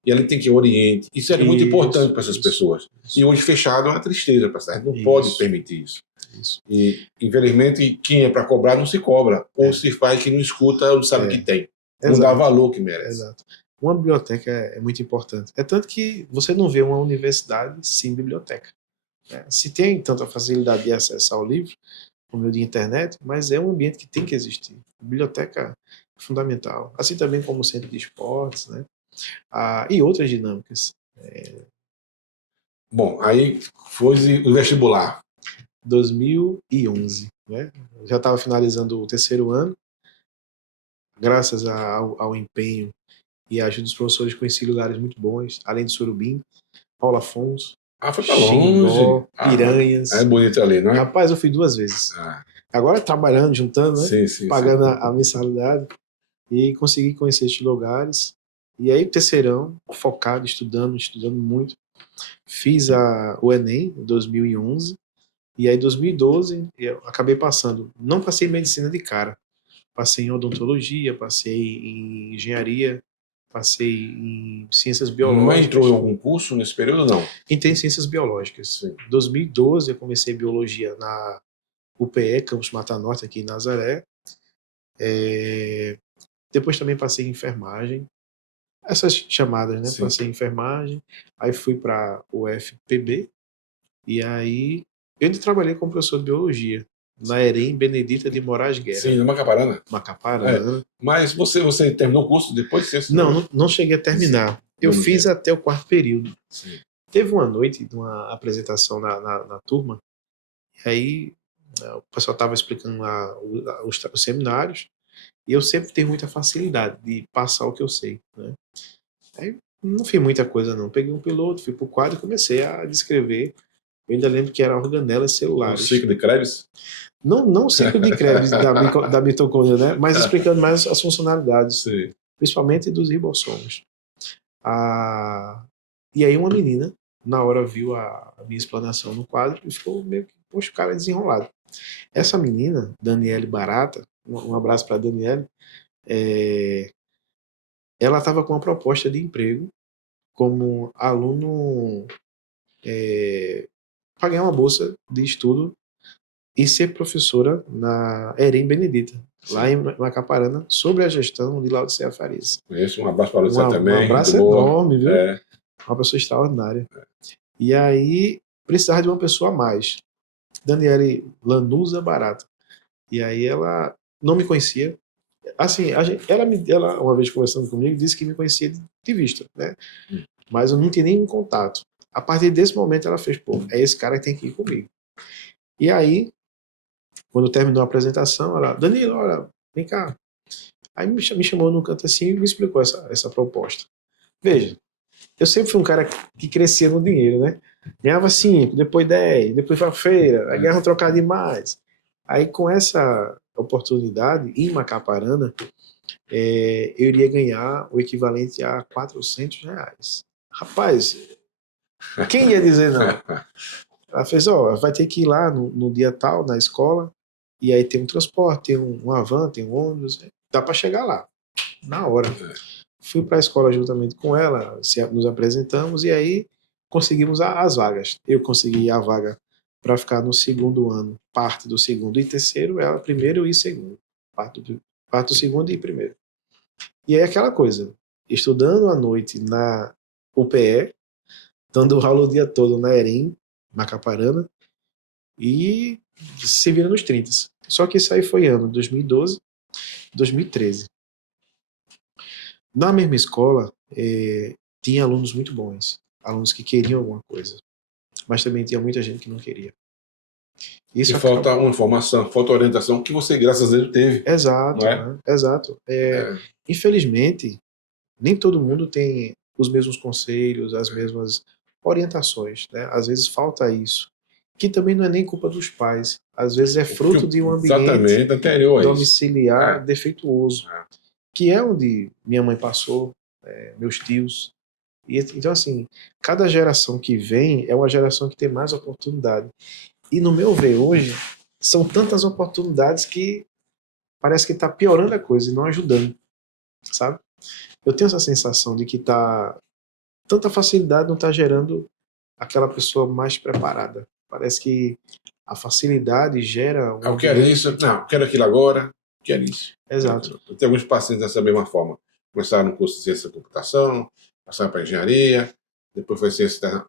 E ali tem que oriente. Isso era muito importante para essas pessoas. E hoje fechado é uma tristeza para a gente. Não pode permitir isso. E, infelizmente, quem é para cobrar não se cobra. Ou se faz que não escuta, não sabe que tem. Não dá valor que merece. Exato. Uma biblioteca é muito importante. É tanto que você não vê uma universidade sem biblioteca. Se tem tanta facilidade de acesso ao livro, por meio de internet, mas é um ambiente que tem que existir. A biblioteca é fundamental. Assim também como o centro de esportes, né? E outras dinâmicas. Bom, aí foi o vestibular. 2011, né? Já estava finalizando o terceiro ano. Graças ao empenho e à ajuda dos professores, conheci lugares muito bons, além de Surubim, Paulo Afonso, foi pra longe. Piranhas. É bonito ali, não é? Rapaz, eu fui 2 vezes. Agora trabalhando, juntando, né? Sim, Pagando a mensalidade. E consegui conhecer estes lugares. E aí, terceirão, focado, estudando muito. Fiz o Enem em 2011. E aí, em 2012, eu acabei passando. Não passei em medicina de cara. Passei em odontologia, passei em engenharia, passei em ciências biológicas. Mas entrou em algum curso nesse período ou não? Entrei em ciências biológicas. Em 2012 eu comecei biologia na UPE, Campus Mata Norte, aqui em Nazaré. Depois também passei em enfermagem. Essas chamadas, né? Sim. Passei em enfermagem, aí fui para o UFPB, e aí eu ainda trabalhei como professor de biologia na EREM Benedita de Moraes Guerra. Sim, no Macaparana. Macaparana. Mas você terminou o curso depois? Não cheguei a terminar. Sim. Eu fiz até o 4º período. Sim. Teve uma noite de uma apresentação na turma, e aí o pessoal estava explicando lá os seminários, e eu sempre tenho muita facilidade de passar o que eu sei, né? Aí não fiz muita coisa não. Peguei um piloto, fui pro quadro e comecei a descrever. Eu ainda lembro que era organelas celulares. O ciclo de Krebs? Não o ciclo de Krebs da mitocôndria, né? Mas explicando mais as funcionalidades, sim, principalmente dos ribossomos. E aí uma menina, na hora, viu a minha explanação no quadro e ficou meio que, poxa, o cara é desenrolado. Essa menina, Daniele Barata, um abraço para a Daniele, ela estava com uma proposta de emprego como aluno para ganhar uma bolsa de estudo e ser professora na EREM Benedita, sim, lá em Macaparana, sobre a gestão de Laodiceia Farias. Conheço, um abraço para a Laodiceia também. Um abraço enorme, viu? Uma pessoa extraordinária. E aí, precisava de uma pessoa a mais. Daniele Lanusa Barata. E aí ela não me conhecia. Assim, ela uma vez conversando comigo, disse que me conhecia de vista, né? Mas eu não tinha nenhum contato. A partir desse momento ela fez, é esse cara que tem que ir comigo. E aí, quando terminou a apresentação, ela, Danilo, olha, vem cá. Aí me chamou num canto assim e me explicou essa proposta. Veja, eu sempre fui um cara que crescia no dinheiro, né? Ganhava 5, depois 10, depois para feira, aí ganhava um trocado demais. Aí com essa oportunidade, em Macaparana, eu iria ganhar o equivalente a R$400. Rapaz, quem ia dizer não? Ela fez, vai ter que ir lá no dia tal, na escola, e aí tem um transporte, tem uma van, tem um ônibus, dá para chegar lá, na hora. Fui para a escola juntamente com ela, nos apresentamos, e aí conseguimos as vagas. Eu consegui a vaga para ficar no 2º ano, parte do 2º e 3º, ela primeiro e 2º, parte do 2º e 1º. E aí aquela coisa, estudando à noite na UPE, dando aula o dia todo na EREM, Macaparana, e se vira nos 30. Só que isso aí foi ano 2012, 2013. Na mesma escola, tinha alunos muito bons, alunos que queriam alguma coisa, mas também tinha muita gente que não queria. Isso e falta uma informação, falta orientação que você, graças a Deus, teve. Exato, né? Exato. Infelizmente, nem todo mundo tem os mesmos conselhos, as mesmas orientações, né? Às vezes falta isso, que também não é nem culpa dos pais, às vezes é fruto de um ambiente anterior domiciliar defeituoso, que é onde minha mãe passou, meus tios, Então, assim, cada geração que vem é uma geração que tem mais oportunidade. E no meu ver hoje, são tantas oportunidades que parece que está piorando a coisa e não ajudando, sabe? Eu tenho essa sensação de que tanta facilidade não está gerando aquela pessoa mais preparada. Parece que a facilidade gera Eu quero isso, não, eu quero aquilo agora, quero isso. Exato. Eu tenho alguns pacientes dessa mesma forma. Começaram no curso de ciência da computação, passaram para engenharia, depois foi ciência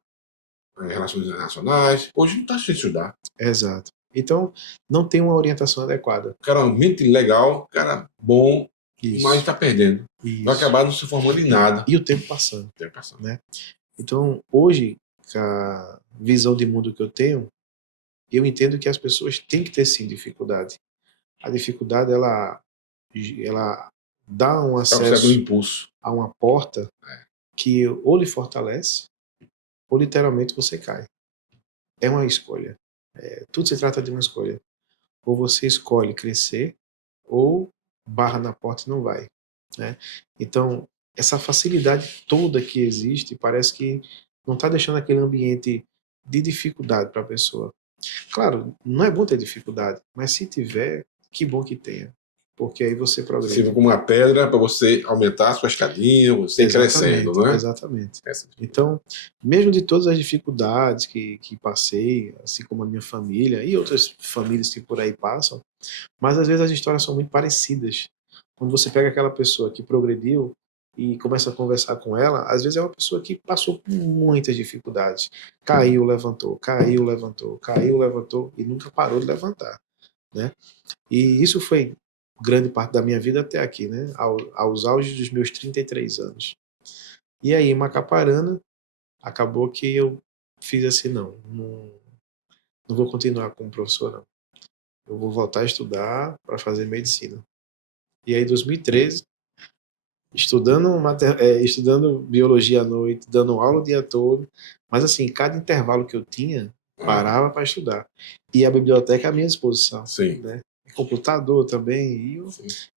em relações internacionais. Hoje não está sem estudar. Exato. Então, não tem uma orientação adequada. O cara é um mente legal, cara bom, Isso. mas está perdendo. Isso. Vai acabar não se formando em nada. E o tempo passando. O tempo passando. Né? Então, hoje, com a visão de mundo que eu tenho, eu entendo que as pessoas têm que ter sim dificuldade. A dificuldade, ela dá um acesso um impulso a uma porta que ou lhe fortalece, ou literalmente você cai. É uma escolha. Tudo se trata de uma escolha. Ou você escolhe crescer, ou barra na porta e não vai. Né? Então, essa facilidade toda que existe, parece que não está deixando aquele ambiente de dificuldade para a pessoa. Claro, não é bom ter dificuldade, mas se tiver, que bom que tenha. Porque aí você progride. Sirva como uma pedra para você aumentar a sua escadinha, você ir crescendo, não é? Exatamente. Então, mesmo de todas as dificuldades que passei, assim como a minha família e outras famílias que por aí passam, mas às vezes as histórias são muito parecidas. Quando você pega aquela pessoa que progrediu e começa a conversar com ela, às vezes é uma pessoa que passou por muitas dificuldades. Caiu, levantou, caiu, levantou, caiu, levantou e nunca parou de levantar. Né? E isso foi grande parte da minha vida até aqui, né? Aos auges dos meus 33 anos. E aí, em Macaparana, acabou que eu fiz assim, não vou continuar como professor, não. Eu vou voltar a estudar para fazer medicina. E aí, em 2013, estudando biologia à noite, dando aula o dia todo, mas assim, cada intervalo que eu tinha, parava para estudar. E a biblioteca à minha disposição. Sim. Né? Computador também.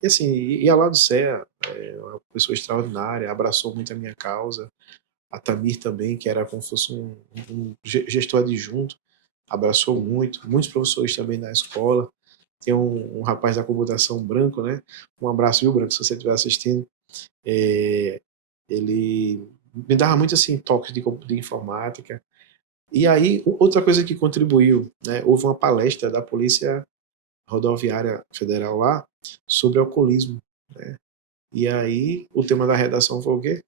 E assim, e a Laudicea é uma pessoa extraordinária, abraçou muito a minha causa. A Tamir também, que era como se fosse um gestor adjunto, abraçou muito. Muitos professores também na escola. Tem um rapaz da computação, Branco, né? Um abraço, viu, Branco, se você estiver assistindo. Ele me dava muito assim, toques de informática. E aí, outra coisa que contribuiu, né? Houve uma palestra da Polícia Rodoviária Federal lá sobre alcoolismo, né? E aí o tema da redação foi o quê?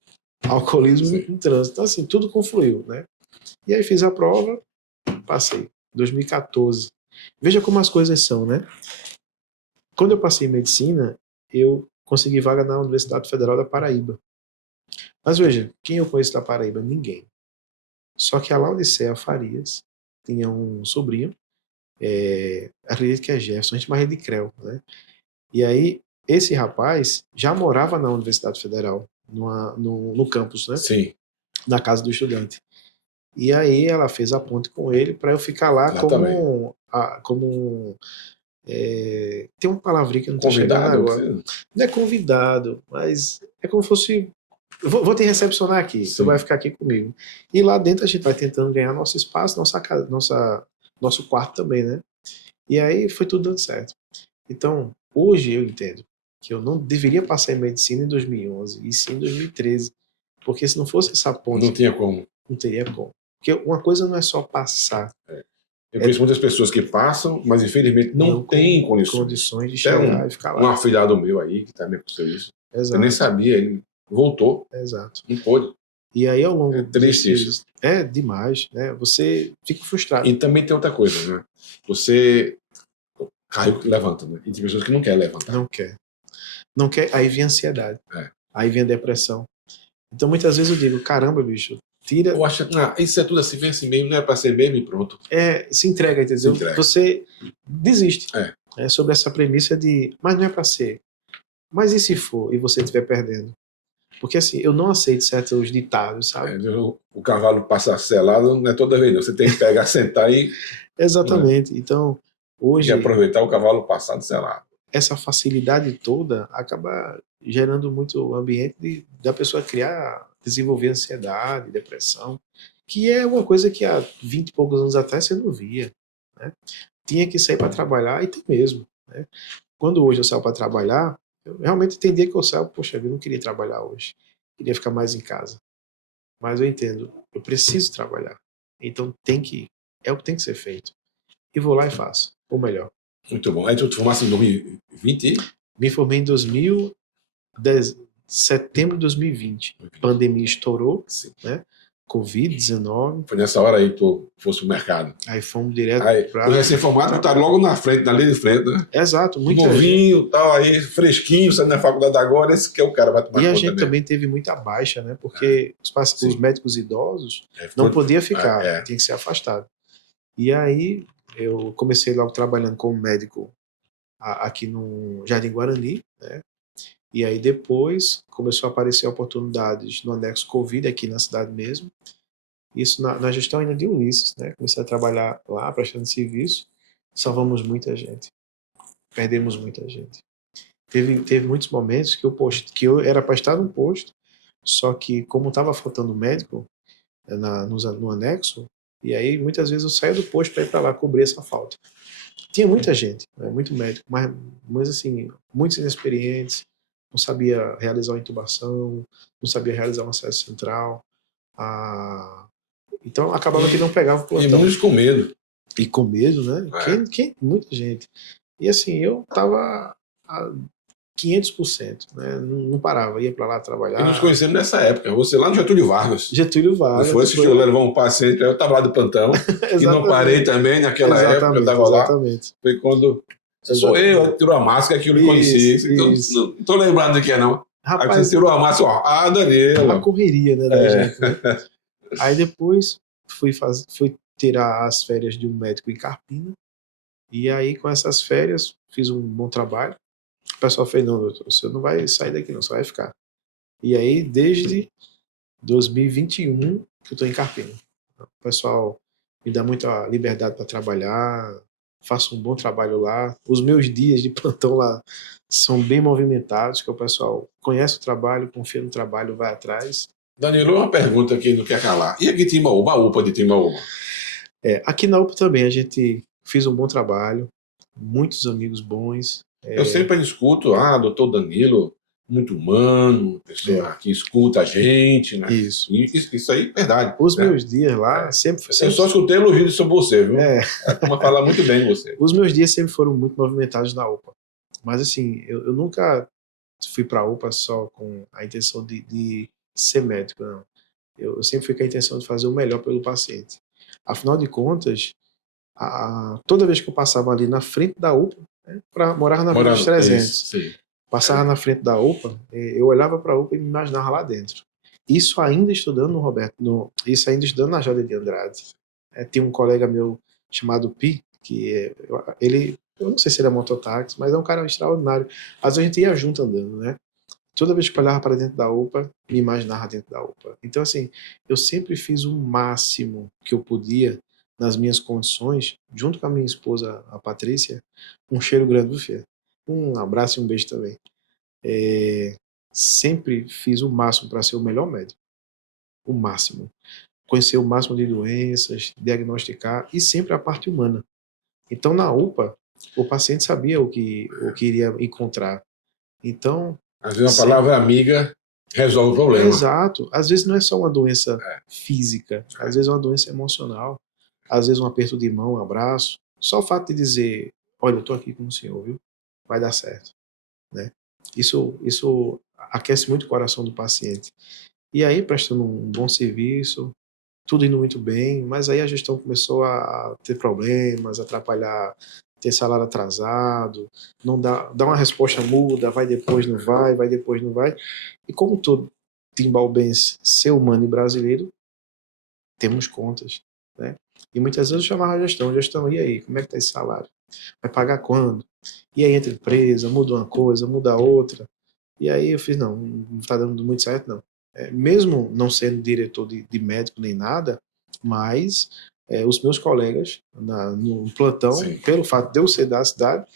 Alcoolismo em trânsito. Então assim, tudo confluiu, né? E aí fiz a prova, passei. 2014. Veja como as coisas são, né? Quando eu passei em medicina, eu consegui vaga na Universidade Federal da Paraíba. Mas veja, quem eu conheço da Paraíba? Ninguém. Só que a Laudicea Farias tinha um sobrinho, acredito que é Jefferson, a gente chama ele de Creu, né? E aí, esse rapaz já morava na Universidade Federal, no campus, né? Sim. Na casa do estudante. E aí ela fez a ponte com ele para eu ficar lá como tem uma palavrinha que eu não estou chegando agora. Não é convidado, mas é como se fosse... Vou te recepcionar aqui, você vai ficar aqui comigo. E lá dentro a gente vai tentando ganhar nosso espaço, nosso quarto também, né? E aí foi tudo dando certo. Então, hoje eu entendo que eu não deveria passar em medicina em 2011, e sim em 2013. Porque se não fosse essa ponte... Não tinha como. Não teria como. Porque uma coisa não é só passar. Eu conheço muitas pessoas que passam, mas infelizmente não têm condições de chegar e ficar lá. Um afilhado meu aí, que também aconteceu isso. Exato. Eu nem sabia, ele voltou. Exato. Não pôde. E aí ao longo triste isso. É demais, né? Você fica frustrado. E também tem outra coisa, né? Você caiu, levanta, né? E tem pessoas que não querem levantar. Não quer, aí vem a ansiedade. Aí vem a depressão. Então muitas vezes eu digo, caramba, bicho, tira... Eu acho, isso é tudo assim, vem assim mesmo, não é para ser mesmo e pronto. Se entrega, entendeu? Você desiste. Sobre essa premissa de, mas não é para ser. Mas e se for e você estiver perdendo? Porque assim, eu não aceito certos ditados, sabe? O cavalo passa selado, não é toda vez não. Você tem que pegar, sentar e... Exatamente. Né? Então, hoje... E aproveitar o cavalo passado selado. Essa facilidade toda acaba gerando muito o ambiente da pessoa criar desenvolver ansiedade, depressão, que é uma coisa que há 20 e poucos anos atrás você não via, né? Tinha que sair para trabalhar e tem mesmo, né? Quando hoje eu saio para trabalhar, eu realmente entendi que eu saio, poxa, eu não queria trabalhar hoje, queria ficar mais em casa. Mas eu entendo, eu preciso trabalhar, então é o que tem que ser feito. E vou lá e faço, ou melhor. Muito bom. Aí tu te formaste em 2020? Me formei em setembro de 2020. Pandemia estourou, Sim. né? Covid-19. Foi nessa hora aí que tu fosse pro mercado. Aí fomos direto Aí, para... o recém-formado tá logo na frente, na linha de frente, né? Exato, muita gente. Novinho, tal, aí fresquinho, saindo da faculdade agora, esse que é o cara vai tomar E a conta gente mesmo. também teve muita baixa, né? Porque os médicos idosos não podia ficar, tinha que ser afastado. E aí eu comecei logo trabalhando como médico aqui no Jardim Guarani, né? E aí depois começou a aparecer oportunidades no anexo Covid aqui na cidade mesmo. Isso na gestão ainda de Ulisses, né? Comecei a trabalhar lá, prestando serviço. Salvamos muita gente. Perdemos muita gente. Teve muitos momentos que eu era para estar no posto, só que como estava faltando médico no anexo, e aí muitas vezes eu saía do posto para ir para lá cobrir essa falta. Tinha muita gente, né? Muito médico, mas assim, muitos inexperientes, não sabia realizar uma intubação, não sabia realizar um acesso central. Então acabava que não pegava o plantão. E muitos com medo. E com medo, né? Muita gente. E assim, eu tava a 500%, né? Não parava, ia para lá trabalhar. E nos conhecemos nessa época, você lá no Getúlio Vargas. Getúlio Vargas. Foi assistir eu levar um paciente, eu estava lá do plantão, e não parei também naquela época, eu estava lá. Foi quando... Sou eu tirou a máscara que eu lhe conheci. Então, não estou lembrando de que é, não. Rapaz, aí você tirou a máscara, ó, Danilo. A correria, né, da gente, né? Aí depois fui tirar as férias de um médico em Carpina. E aí, com essas férias, fiz um bom trabalho. O pessoal fez, não, doutor, você não vai sair daqui não, você vai ficar. E aí, desde 2021, que eu estou em Carpina. O pessoal me dá muita liberdade para trabalhar, faço um bom trabalho lá. Os meus dias de plantão lá são bem movimentados, que o pessoal conhece o trabalho, confia no trabalho, vai atrás. Danilo, uma pergunta que não quer calar. E aqui em Timbaúba, a UPA de Timbaúba? Aqui na UPA também a gente fez um bom trabalho, muitos amigos bons. Eu sempre escuto, doutor Danilo, muito humano, pessoa que escuta a gente, né? Isso. Isso aí é verdade. Os meus dias lá sempre... Eu só escutei elogios sobre você, viu? A turma fala muito bem de você. Os meus dias sempre foram muito movimentados na UPA. Mas assim, eu nunca fui para a UPA só com a intenção de ser médico, não. Eu sempre fui com a intenção de fazer o melhor pelo paciente. Afinal de contas, toda vez que eu passava ali na frente da UPA, né, morava na Vila dos 300, passava na frente da UPA, eu olhava para a UPA e me imaginava lá dentro. Isso ainda estudando no Roberto, isso ainda estudando na Jade de Andrade. Tem um colega meu chamado Pi, que eu não sei se ele é mototáxi, mas é um cara extraordinário. Às vezes a gente ia junto andando, né? Toda vez que eu olhava para dentro da UPA, me imaginava dentro da UPA. Então, assim, eu sempre fiz o máximo que eu podia nas minhas condições, junto com a minha esposa, a Patrícia. Um cheiro grande do Fê. Um abraço e um beijo também. Sempre fiz o máximo para ser o melhor médico. O máximo. Conhecer o máximo de doenças, diagnosticar, e sempre a parte humana. Então, na UPA, o paciente sabia o que iria encontrar. Então... Às vezes uma palavra amiga resolve o problema. Exato. Às vezes não é só uma doença física, às vezes é uma doença emocional, às vezes um aperto de mão, um abraço. Só o fato de dizer, olha, eu estou aqui com o senhor, viu? Vai dar certo. Né? Isso aquece muito o coração do paciente. E aí, prestando um bom serviço, tudo indo muito bem, mas aí a gestão começou a ter problemas, atrapalhar, ter salário atrasado, não dá uma resposta muda, vai depois não vai depois não vai. E como todo timbaubense, ser humano e brasileiro, temos contas, né? E muitas vezes eu chamava a gestão, e aí, como é que está esse salário? Vai pagar quando? E aí entra empresa, muda uma coisa, muda outra. E aí eu fiz, não está dando muito certo, não. Mesmo não sendo diretor de médico nem nada, mas os meus colegas no plantão, pelo fato de eu ser da cidade,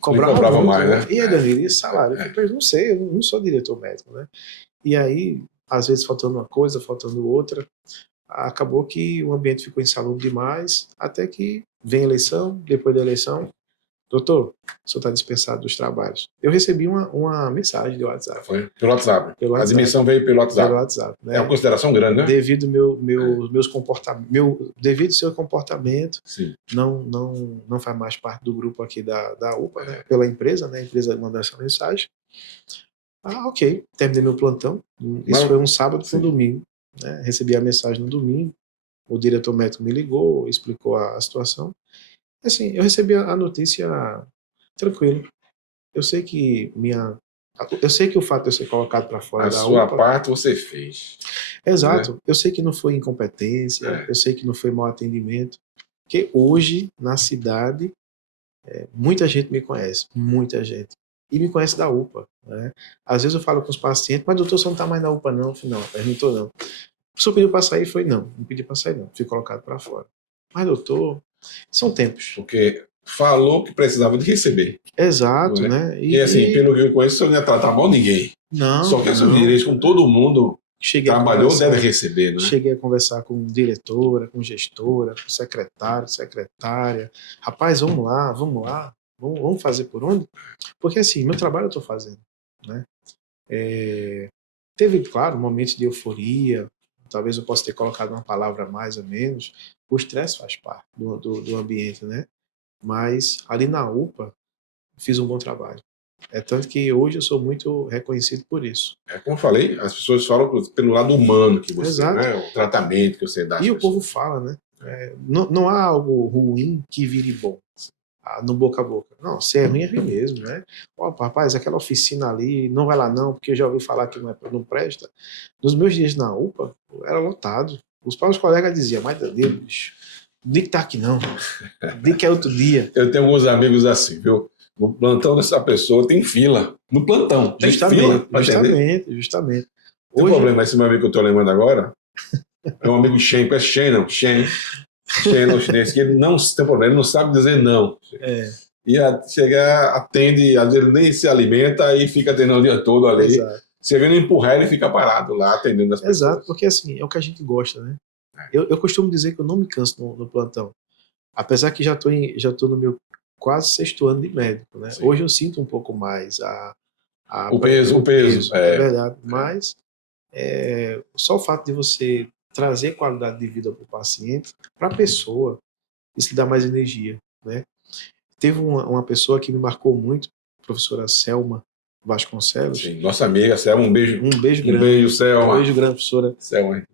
cobravam mais, né? E aí, Danilo, e esse salário? Eu falei, não sei, eu não sou diretor médico, né? E aí às vezes faltando uma coisa, faltando outra. Acabou que o ambiente ficou insalubre demais, até que vem a eleição, depois da eleição, doutor, o senhor está dispensado dos trabalhos. Eu recebi uma mensagem do WhatsApp. Foi pelo WhatsApp. Pelo A WhatsApp. admissão veio pelo WhatsApp. Pelo WhatsApp, né? É uma consideração grande, né? Devido meus comportamentos, devido ao seu comportamento, Sim. não faz mais parte do grupo aqui da UPA, né? Pela empresa, né? A empresa mandou essa mensagem. Ok, terminei meu plantão. Isso foi um sábado para um domingo, né? Recebi a mensagem no domingo. O diretor médico me ligou, explicou a situação. Assim, eu recebi a notícia tranquilo. Eu sei que o fato de eu ser colocado para fora da sua UPA, parte você fez. Exato. Né? Eu sei que não foi incompetência, eu sei que não foi mau atendimento, porque hoje, na cidade, muita gente me conhece, muita gente. E me conhece da UPA. Né? Às vezes eu falo com os pacientes, mas doutor, você não está mais na UPA não? Eu falei, não, perguntou não. O senhor pediu para sair? Foi não pedi para sair não, fui colocado para fora. Mas doutor, são tempos. Porque falou que precisava de receber. Exato, né? E assim, pelo que eu conheço, você não ia tratar mal ninguém. Não. Só que seus direitos com todo mundo trabalhou, deve receber, né? Cheguei a conversar com diretora, com gestora, com secretário, secretária. Rapaz, vamos lá. Vamos fazer por onde? Porque assim, meu trabalho eu estou fazendo, né? Teve, claro, momentos de euforia, talvez eu possa ter colocado uma palavra mais ou menos. O estresse faz parte do ambiente, né? Mas ali na UPA, fiz um bom trabalho. Tanto que hoje eu sou muito reconhecido por isso. Como eu falei, as pessoas falam pelo lado humano que você, Exato. né? O tratamento que você dá. E o povo fala, né? Não há algo ruim que vire bom. No boca a boca. Não, se é ruim, é ruim mesmo, né? Rapaz, aquela oficina ali, não vai lá não, porque eu já ouvi falar que não presta. Nos meus dias na UPA, era lotado. Os próprios colegas diziam, mas Deus, bicho, nem que tá aqui não. Nem que é outro dia. Eu tenho alguns amigos assim, viu? No plantão dessa pessoa tem fila. No plantão. Tem fila. Justamente. Tem um problema, esse meu amigo que eu estou lembrando agora, é um amigo Shen, é Shannon, chinês, que ele não tem problema, ele não sabe dizer não. E chega, atende, às vezes ele nem se alimenta e fica atendendo o dia todo ali. Exato. Você vê não empurrar, ele fica parado lá, atendendo as pessoas. Exato, porque assim, é o que a gente gosta, né? Eu costumo dizer que eu não me canso no plantão. Apesar que já estou no meu quase 6º ano de médico, né? Sim. Hoje eu sinto um pouco mais o peso. É verdade. Mas só o fato de você trazer qualidade de vida para o paciente, para a pessoa, isso lhe dá mais energia, né? Teve uma pessoa que me marcou muito, a professora Selma Vasconcelos. Sim, nossa amiga Selma, um beijo. Um beijo grande. Um beijo, Selma. Um beijo grande, professora. Selma,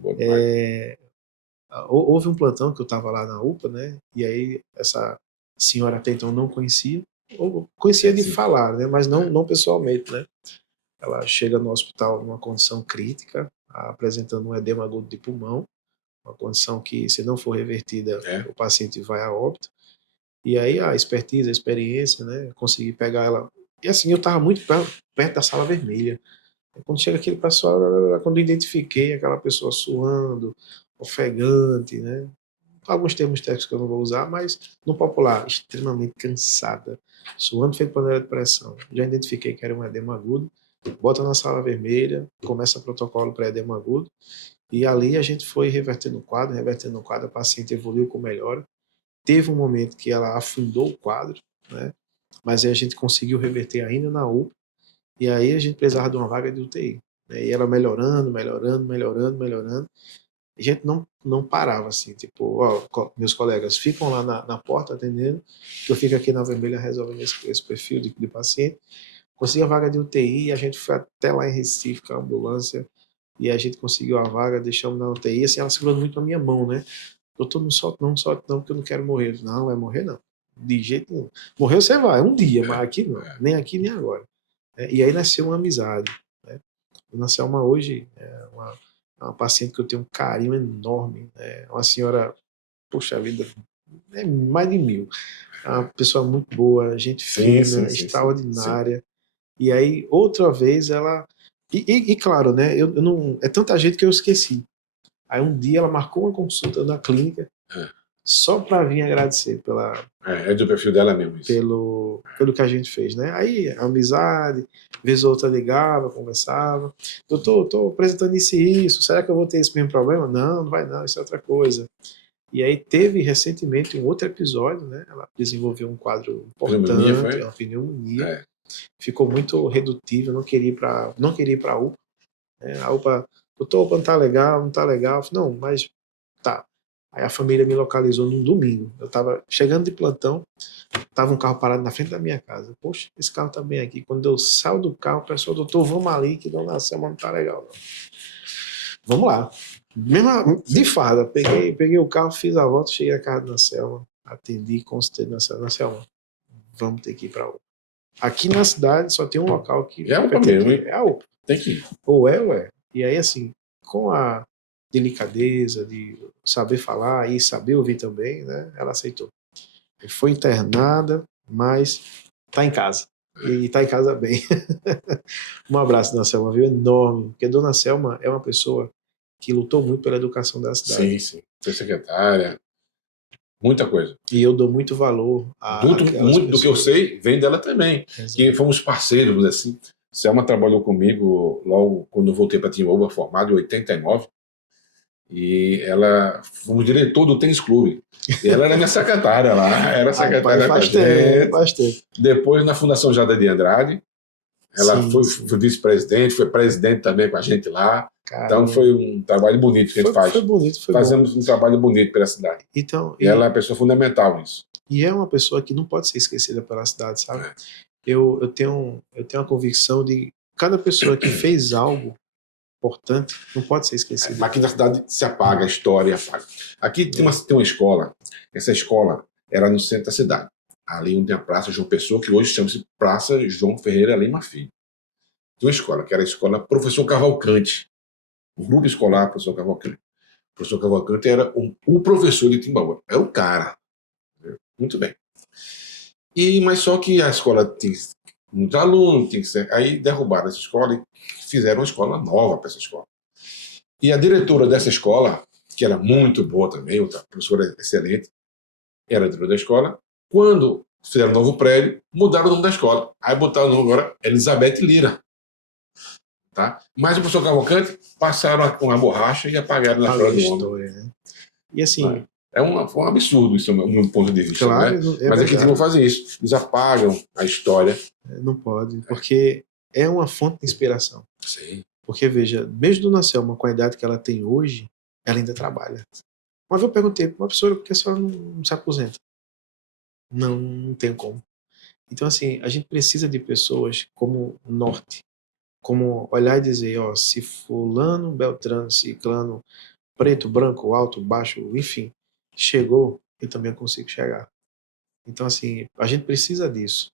houve um plantão que eu estava lá na UPA, né? E aí essa senhora até então não conhecia, ou conhecia de falar, né? Mas não pessoalmente, né? Ela chega no hospital numa condição crítica, apresentando um edema agudo de pulmão, uma condição que, se não for revertida, o paciente vai a óbito. E aí a expertise, a experiência, né? Consegui pegar ela. E assim, eu estava muito perto da sala vermelha. Quando chega aquele pessoal, quando eu identifiquei aquela pessoa suando, ofegante, né? Alguns termos técnicos que eu não vou usar, mas no popular, extremamente cansada, suando feito panela de pressão. Já identifiquei que era um edema agudo, bota na sala vermelha, começa o protocolo para edema agudo, e ali a gente foi revertendo o quadro, a paciente evoluiu com melhora. Teve um momento que ela afundou o quadro, né? Mas aí a gente conseguiu reverter ainda na UPA, e aí a gente precisava de uma vaga de UTI. Né? E ela melhorando. A gente não parava assim, tipo, meus colegas ficam lá na porta atendendo, que eu fico aqui na vermelha resolvendo esse perfil de paciente. Consegui a vaga de UTI, e a gente foi até lá em Recife com a ambulância, e a gente conseguiu a vaga, deixamos na UTI, assim, ela segurando muito na minha mão, né? Doutor, não solte não, porque eu não quero morrer. Não vai morrer não, de jeito nenhum. Morrer você vai, um dia, mas aqui não, nem aqui nem agora. E aí nasceu uma amizade. Né? A Selma hoje é uma paciente que eu tenho um carinho enorme. Uma senhora, puxa vida, é mais de 1000. É uma pessoa muito boa, gente fina, extraordinária. Sim. E aí, outra vez, ela... E claro, né? Eu não, é tanta gente que eu esqueci. Aí um dia ela marcou uma consulta na clínica. só para vir agradecer É do perfil dela mesmo isso. pelo que a gente fez, né? Aí, amizade, vez ou outra ligava, conversava. Doutor, estou apresentando isso e isso, será que eu vou ter esse mesmo problema? Não, não vai não, isso é outra coisa. E aí teve recentemente um outro episódio, né? Ela desenvolveu um quadro importante, uma pneumonia. É. Ficou muito redutível, não queria ir para a UPA. Né? A UPA, doutor, a UPA não tá legal, não tá legal. Eu falei, não, mas tá. Aí a família me localizou num domingo. Eu estava chegando de plantão, tava um carro parado na frente da minha casa. Poxa, esse carro tá bem aqui. Quando eu saio do carro, o pessoal, doutor, vamos ali, que Dona Selma não tá legal, não. Vamos lá. Mesmo de farda, peguei o carro, fiz a volta, cheguei na casa da Dona Selma, atendi, consultei na Selma. Vamos ter que ir para UPA. Aqui na cidade só tem um local que é a UPA mesmo, é a UPA. Tem que ir. Ou é. E aí, assim, com a delicadeza de saber falar e saber ouvir também, né? Ela aceitou. Foi internada, mas tá em casa. E tá em casa bem. Um abraço, Dona Selma, viu? Enorme. Porque Dona Selma é uma pessoa que lutou muito pela educação da cidade. Sim. Foi secretária. Muita coisa. E eu dou muito valor a muito do que eu sei vem dela também. Exato. Que fomos parceiros, assim. Selma trabalhou comigo logo quando eu voltei para Timbaúba, formado em 89. E ela foi diretor do tênis clube. E ela era minha secretária lá. Era secretária faz tempo. Depois, na Fundação Jada de Andrade, ela foi vice-presidente, foi presidente também com a gente lá. Caramba. Então foi um trabalho bonito que a gente faz. Foi bonito, Fazemos um trabalho bonito pela cidade. Então, e ela é uma pessoa fundamental nisso. E é uma pessoa que não pode ser esquecida pela cidade, sabe? Eu tenho uma convicção de cada pessoa que fez algo importante não pode ser esquecida. Mas aqui na cidade se apaga, a história apaga. Aqui tem uma escola. Essa escola era no centro da cidade. Ali onde tem a Praça João Pessoa, que hoje chama-se Praça João Ferreira Lima Filho. Tem uma escola, que era a escola Professor Cavalcante. O grupo escolar Professor Cavalcante. O professor Cavalcante era o professor de Timbaúba. Era o cara. Muito bem. Mas só que a escola tinha muito aluno, aí derrubaram essa escola e fizeram uma escola nova para essa escola. E a diretora dessa escola, que era muito boa também, outra professora excelente, era a diretora da escola. Quando fizeram um novo prédio, mudaram o nome da escola. Aí botaram o nome agora Elizabeth Lira. Tá? Mas o professor Cavalcante passaram com a borracha e apagaram na frente do nome. Né? E assim... Foi um absurdo isso, do meu ponto de vista. Claro, né? Mas aqui eles vão fazer isso. Eles apagam a história. Não pode, porque é uma fonte de inspiração. Sim. Porque, veja, mesmo Dona Selma, com a idade que ela tem hoje, ela ainda trabalha. Uma vez eu perguntei para uma professora por que a senhora não se aposenta. Não tem como. Então, assim, a gente precisa de pessoas como norte. Como olhar e dizer, ó, se fulano, beltrano, ciclano, preto, branco, alto, baixo, enfim, chegou, eu também consigo chegar. Então, assim, a gente precisa disso.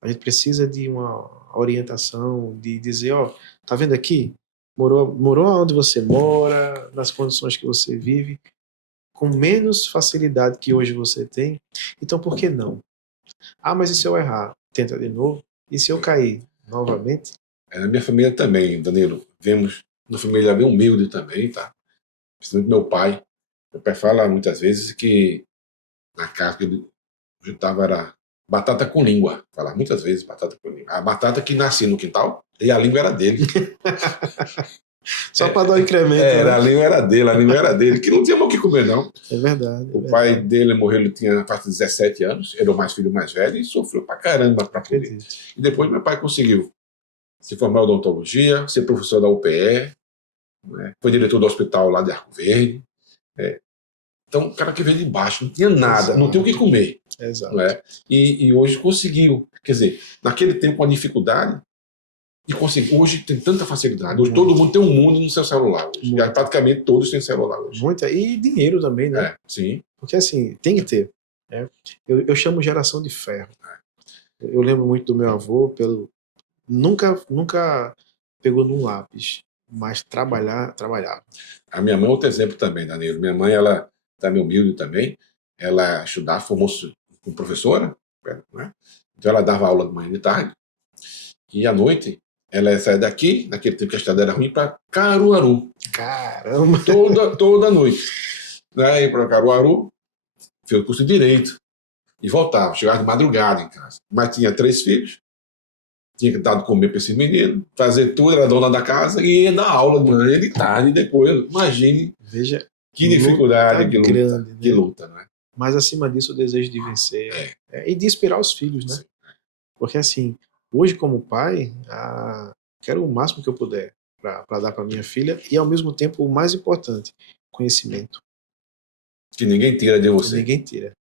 A gente precisa de uma orientação, de dizer, ó, tá vendo aqui? Morou onde você mora, nas condições que você vive, com menos facilidade que hoje você tem. Então, por que não? Ah, mas e se eu errar? Tenta de novo. E se eu cair novamente? Na minha família também, Danilo. Vemos uma família bem humilde também, tá? Principalmente meu pai. Meu pai fala muitas vezes que na casa que ele juntava era batata com língua. Fala muitas vezes batata com língua. A batata que nascia no quintal e a língua era dele. Só para dar um incremento. Né? A língua era dele, que não tinha mais o que comer, não. É verdade. O pai dele morreu, ele tinha a partir de 17 anos, era o filho mais velho e sofreu pra caramba pra poder. E depois meu pai conseguiu se formar em odontologia, ser professor da UPE, né? Foi diretor do hospital lá de Arco Verde. Então, o cara que veio de baixo, não tinha nada, exato, não tinha o que comer. Exato. Não é? E hoje conseguiu. Quer dizer, naquele tempo, uma dificuldade, e conseguiu. Hoje tem tanta facilidade. Hoje todo mundo tem um mundo no seu celular. Hoje. E praticamente todos têm celular hoje. Muita. E dinheiro também, né? Sim. Porque assim, tem que ter. Né? Eu chamo geração de ferro. Eu lembro muito do meu avô, nunca pegou num lápis, mas trabalhava. A minha mãe é outro exemplo também, Danilo. Minha mãe, ela também humilde também. Ela estudava, formou-se como professora, né? Então ela dava aula de manhã e de tarde. E à noite, ela saía daqui, naquele tempo que a estrada era ruim, para Caruaru. Caramba! Toda noite. Ia para Caruaru, fez o curso de Direito e voltava, chegava de madrugada em casa. Mas tinha 3 filhos, tinha que dar de comer para esse menino, fazer tudo, era dona da casa e ia dar aula de manhã, de tarde e depois. Imagine Veja, que dificuldade, luta que luta, grande, né? que luta, né? Mas acima disso, o desejo de vencer e de inspirar os filhos, né? Sim. Porque assim, hoje como pai, quero o máximo que eu puder para dar para minha filha e ao mesmo tempo o mais importante, conhecimento. Que ninguém tira de Que você. ninguém tira.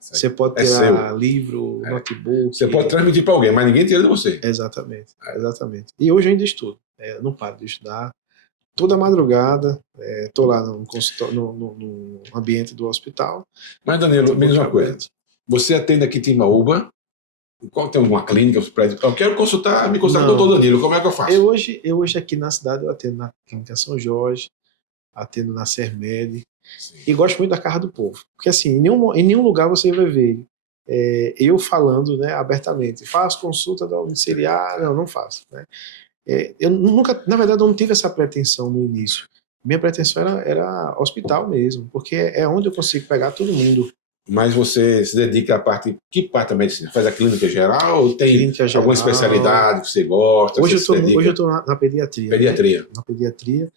Isso aí. Você pode É tirar seu. livro, notebook. Você pode transmitir para alguém, mas ninguém tira de você. Exatamente, exatamente. E hoje eu ainda estudo. Não paro de estudar. Toda madrugada, estou lá no consultório, no ambiente do hospital. Mas, Danilo, me diz uma coisa. Você atende aqui em Timbaúba? Qual tem uma clínica? Eu quero me consultar com o doutor Danilo. Como é que eu faço? Eu hoje aqui na cidade eu atendo na Clínica São Jorge, atendo na Sermed. E gosto muito da Casa do Povo. Porque assim, em nenhum lugar você vai ver eu falando, né, abertamente. Faço consulta domiciliar? Não faço. Né? Eu nunca, na verdade, eu não tive essa pretensão no início. Minha pretensão era hospital mesmo, porque é onde eu consigo pegar todo mundo. Mas você se dedica que parte da medicina? Faz a clínica geral ou tem Clínica geral, alguma especialidade que você gosta? Hoje eu estou na pediatria. Pediatria. Né? Na pediatria.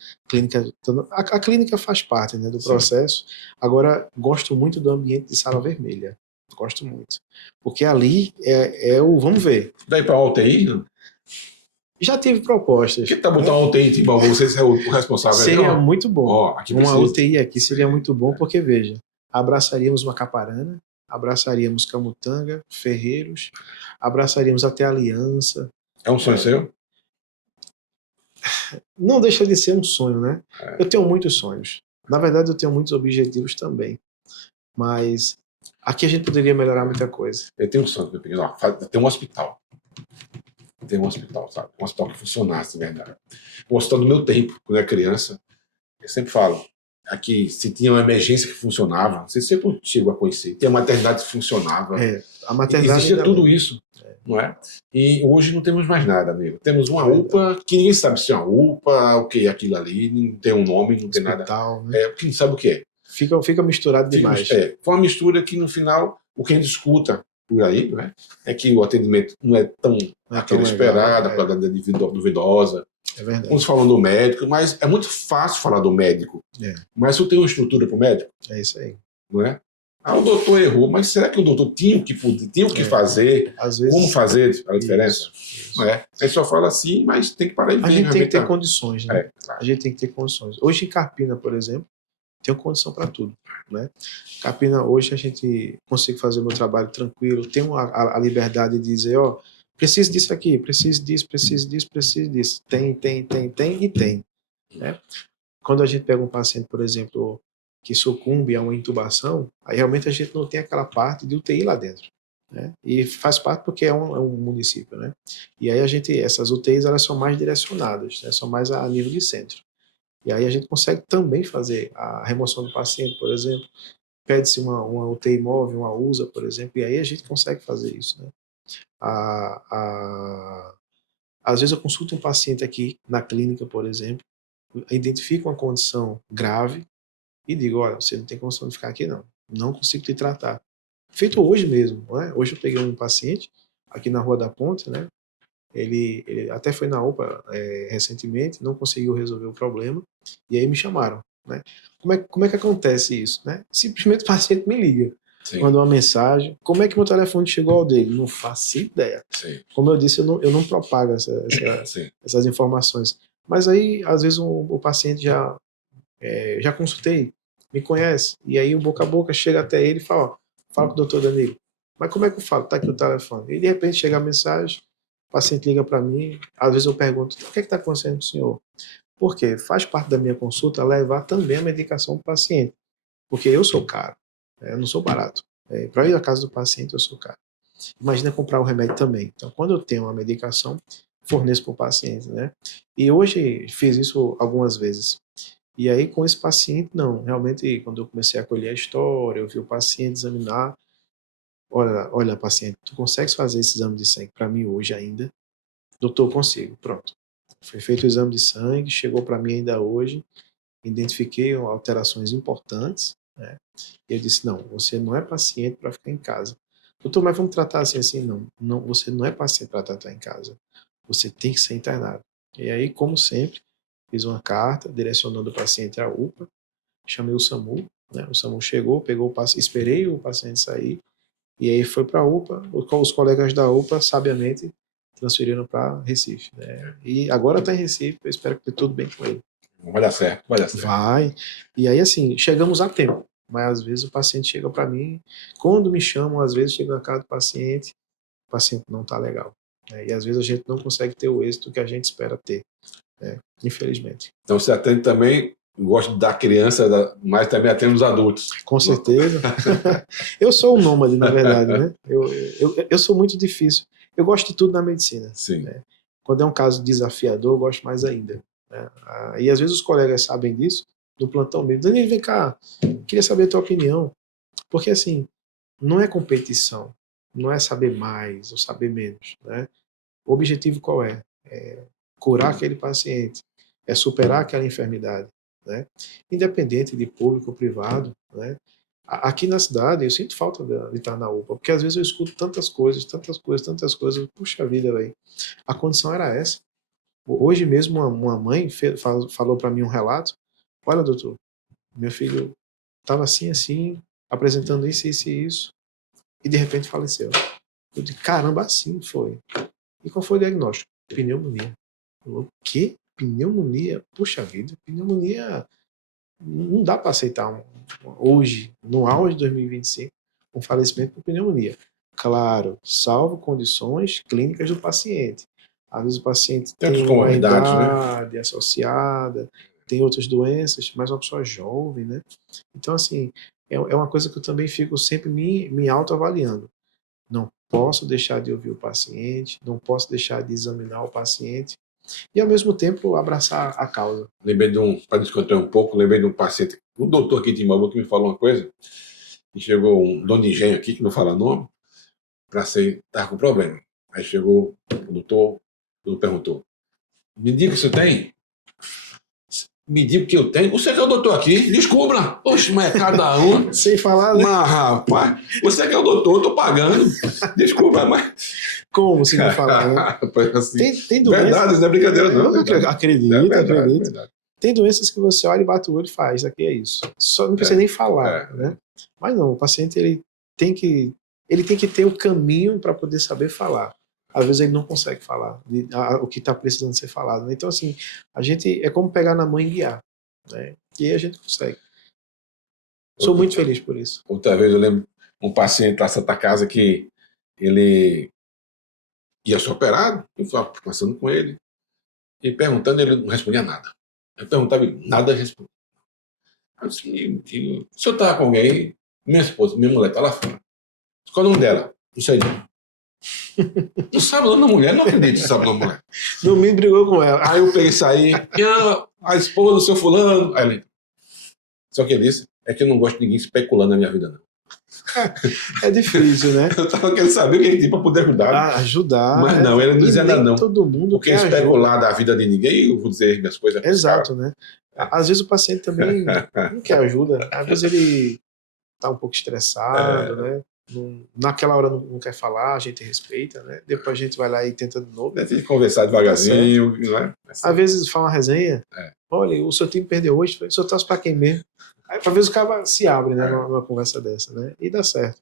A clínica faz parte, né, do processo. Agora, gosto muito do ambiente de sala vermelha. Gosto muito. Porque ali é o vamos ver. Daí para a UTI? Não? Já tive propostas. Que tá botar uma UTI em Timbaúba? Você é o responsável? Seria muito bom. Uma UTI aqui seria muito bom, porque, veja, abraçaríamos Macaparana, abraçaríamos Camutanga, Ferreiros, abraçaríamos até Aliança. É um sonho seu? Não deixa de ser um sonho, né? Eu tenho muitos sonhos. Na verdade, eu tenho muitos objetivos também. Mas aqui a gente poderia melhorar muita coisa. Eu tenho um sonho, tem um hospital. Tem um hospital, sabe? Um hospital que funcionasse, de verdade. O hospital do meu tempo, quando eu era criança, eu sempre falo, aqui, se tinha uma emergência que funcionava, não sei se você chegou a conhecer, tinha maternidade que funcionava. A maternidade existia tudo isso, não é? E hoje não temos mais nada, amigo. Temos uma UPA, que ninguém sabe se é uma UPA, o que é aquilo ali, não tem um nome, não tem nada. Né? Porque não sabe o que é. Fica misturado demais. Foi uma mistura que, no final, o que a gente escuta por aí, não é que o atendimento não é tão esperado, a qualidade duvidosa. É verdade. Uns falam do médico, mas é muito fácil falar do médico. Mas tu tem uma estrutura para o médico? É isso aí. Não é? O doutor errou, mas será que o doutor tinha o que fazer? Às vezes, como fazer a diferença? Isso. Não é? Você só fala assim, mas tem que parar e ver. A gente tem que ter condições, né? Claro. A gente tem que ter condições. Hoje em Carpina, por exemplo, tenho condição para tudo, né? Carpina, hoje a gente consegue fazer o meu trabalho tranquilo, tenho a liberdade de dizer, preciso disso aqui, preciso disso, preciso disso, preciso disso. Tem e tem. Né? Quando a gente pega um paciente, por exemplo, que sucumbe a uma intubação, aí realmente a gente não tem aquela parte de UTI lá dentro. Né? E faz parte porque é um município. Né? E aí essas UTIs elas são mais direcionadas, né? São mais a nível de centro. E aí a gente consegue também fazer a remoção do paciente, por exemplo. Pede-se uma UTI móvel, uma USA, por exemplo, e aí a gente consegue fazer isso. Né? Às vezes eu consulto um paciente aqui na clínica, por exemplo, identifico uma condição grave e digo, olha, você não tem condição de ficar aqui não consigo te tratar. Feito hoje mesmo, não é? Hoje eu peguei um paciente aqui na Rua da Ponte, né? Ele até foi na UPA recentemente, não conseguiu resolver o problema, e aí me chamaram. Né? Como é que acontece isso? Né? Simplesmente o paciente me liga, manda uma mensagem. Como é que meu telefone chegou ao dele? Não faço ideia. Sim. Como eu disse, eu não propago essas informações. Mas aí, às vezes, o paciente já consultei, me conhece, e aí o boca a boca chega até ele e fala, fala com o doutor Danilo. Mas como é que eu falo? Tá aqui o telefone. E de repente chega a mensagem, o paciente liga para mim, às vezes eu pergunto, o que está acontecendo com o senhor? Porque faz parte da minha consulta levar também a medicação para o paciente. Porque eu sou caro, eu não sou barato. Para ir à casa do paciente, eu sou caro. Imagina comprar o remédio também. Então, quando eu tenho uma medicação, forneço para o paciente. Né? E hoje fiz isso algumas vezes. E aí, com esse paciente, não. Realmente, quando eu comecei a colher a história, eu vi o paciente examinar. Olha, paciente, tu consegues fazer esse exame de sangue para mim hoje ainda? Doutor, consigo. Pronto. Foi feito o exame de sangue, chegou para mim ainda hoje, identifiquei alterações importantes, né? E eu disse, não, você não é paciente para ficar em casa. Doutor, mas vamos tratar assim, assim? Não, não, você não é paciente para tratar em casa. Você tem que ser internado. E aí, como sempre, fiz uma carta direcionando o paciente à UPA, chamei o SAMU, né? O SAMU chegou, pegou o paciente, esperei o paciente sair, e aí foi para a UPA, os colegas da UPA, sabiamente, transferiram para Recife, né? E agora está em Recife, eu espero que dê tudo bem com ele. Vai dar certo, vai dar certo. Vai. E aí, assim, chegamos a tempo. Mas às vezes o paciente chega para mim, quando me chamam, às vezes chega na casa do paciente, o paciente não está legal, né? E às vezes a gente não consegue ter o êxito que a gente espera ter, né? Infelizmente. Então você atende também, gosta da criança, mas também atende os adultos. Com certeza. Eu sou um nômade, na verdade, né? Eu sou muito difícil. Eu gosto de tudo na medicina. Sim. Né? Quando é um caso desafiador, eu gosto mais ainda. Né? E às vezes os colegas sabem disso, no plantão mesmo. Danilo, vem cá, queria saber a tua opinião. Porque, assim, não é competição, não é saber mais ou saber menos. Né? O objetivo qual é? É curar aquele paciente, é superar aquela enfermidade. Né? Independente de público ou privado. Né? Aqui na cidade, eu sinto falta de estar na UPA, porque às vezes eu escuto tantas coisas, tantas coisas, tantas coisas. Puxa vida, velho. A condição era essa. Hoje mesmo uma mãe falou para mim um relato. Olha, doutor, meu filho estava assim, assim, apresentando isso, isso e isso, e de repente faleceu. Eu disse, caramba, assim foi. E qual foi o diagnóstico? Pneumonia. O quê? Pneumonia? Puxa vida, pneumonia não dá para aceitar hoje, no auge de 2025, um falecimento por pneumonia. Claro, salvo condições clínicas do paciente. Às vezes o paciente tem uma idade, né, associada, tem outras doenças, mas é uma pessoa jovem, né? Então, assim, é uma coisa que eu também fico sempre me autoavaliando. Não posso deixar de ouvir o paciente, não posso deixar de examinar o paciente e, ao mesmo tempo, abraçar a causa. Lembrei para descontar um pouco, lembrei de um paciente, um doutor aqui de Timbaúba que me falou uma coisa, e chegou um dono de engenho aqui, que não fala nome, para ser, estava com problema. Aí chegou o doutor perguntou, me diga o que você tem? Me diga o que eu tenho? Você que é o doutor aqui, descubra. Oxe, mas é cada um. Sem falar, né? Mas, rapaz, você que é o doutor, eu tô pagando. Desculpa, mas... Como se não falar, né? Assim, tem doenças... Verdade, não é brincadeira, não. Acredito, acredito. Verdade. Tem doenças que você olha e bate o olho e faz, isso aqui é isso. Só não precisa nem falar, né? Mas não, o paciente ele tem que ter o caminho para poder saber falar. Às vezes ele não consegue falar o que está precisando ser falado. Né? Então, assim, a gente é como pegar na mão e guiar. Né? E aí a gente consegue. Sou muito feliz por isso. Outra vez eu lembro um paciente lá na Santa Casa que ele ia ser operado, eu estava conversando com ele, e perguntando, ele não respondia nada. Eu perguntava, nada respondia. Eu disse, o senhor estava com alguém? Minha esposa, minha mulher está lá fora. Qual é o nome dela? Não sei não. Não sabe o nome da mulher? Não acredito que sabe o nome da mulher. Domingo brigou com ela. Aí eu peguei e saí, a esposa do seu fulano. Aí ele, só que ele disse, é que eu não gosto de ninguém especulando na minha vida, não. É difícil, né? Eu tava querendo saber o que ele tinha para poder ajudar. Ajudar. Mas não, ele não dizia nada, não. Todo mundo porque especular da vida de ninguém, eu vou dizer minhas coisas. Exato, né? Às vezes o paciente também não quer ajuda. Às vezes ele tá um pouco estressado, né? Naquela hora não quer falar, a gente respeita, né? Depois a gente vai lá e tenta de novo. Tem que conversar devagarzinho, não é? Às vezes fala uma resenha, olha, o seu time perdeu hoje, o senhor torce para quem mesmo? Aí, às vezes o cara se abre, né, numa conversa dessa, né? E dá certo.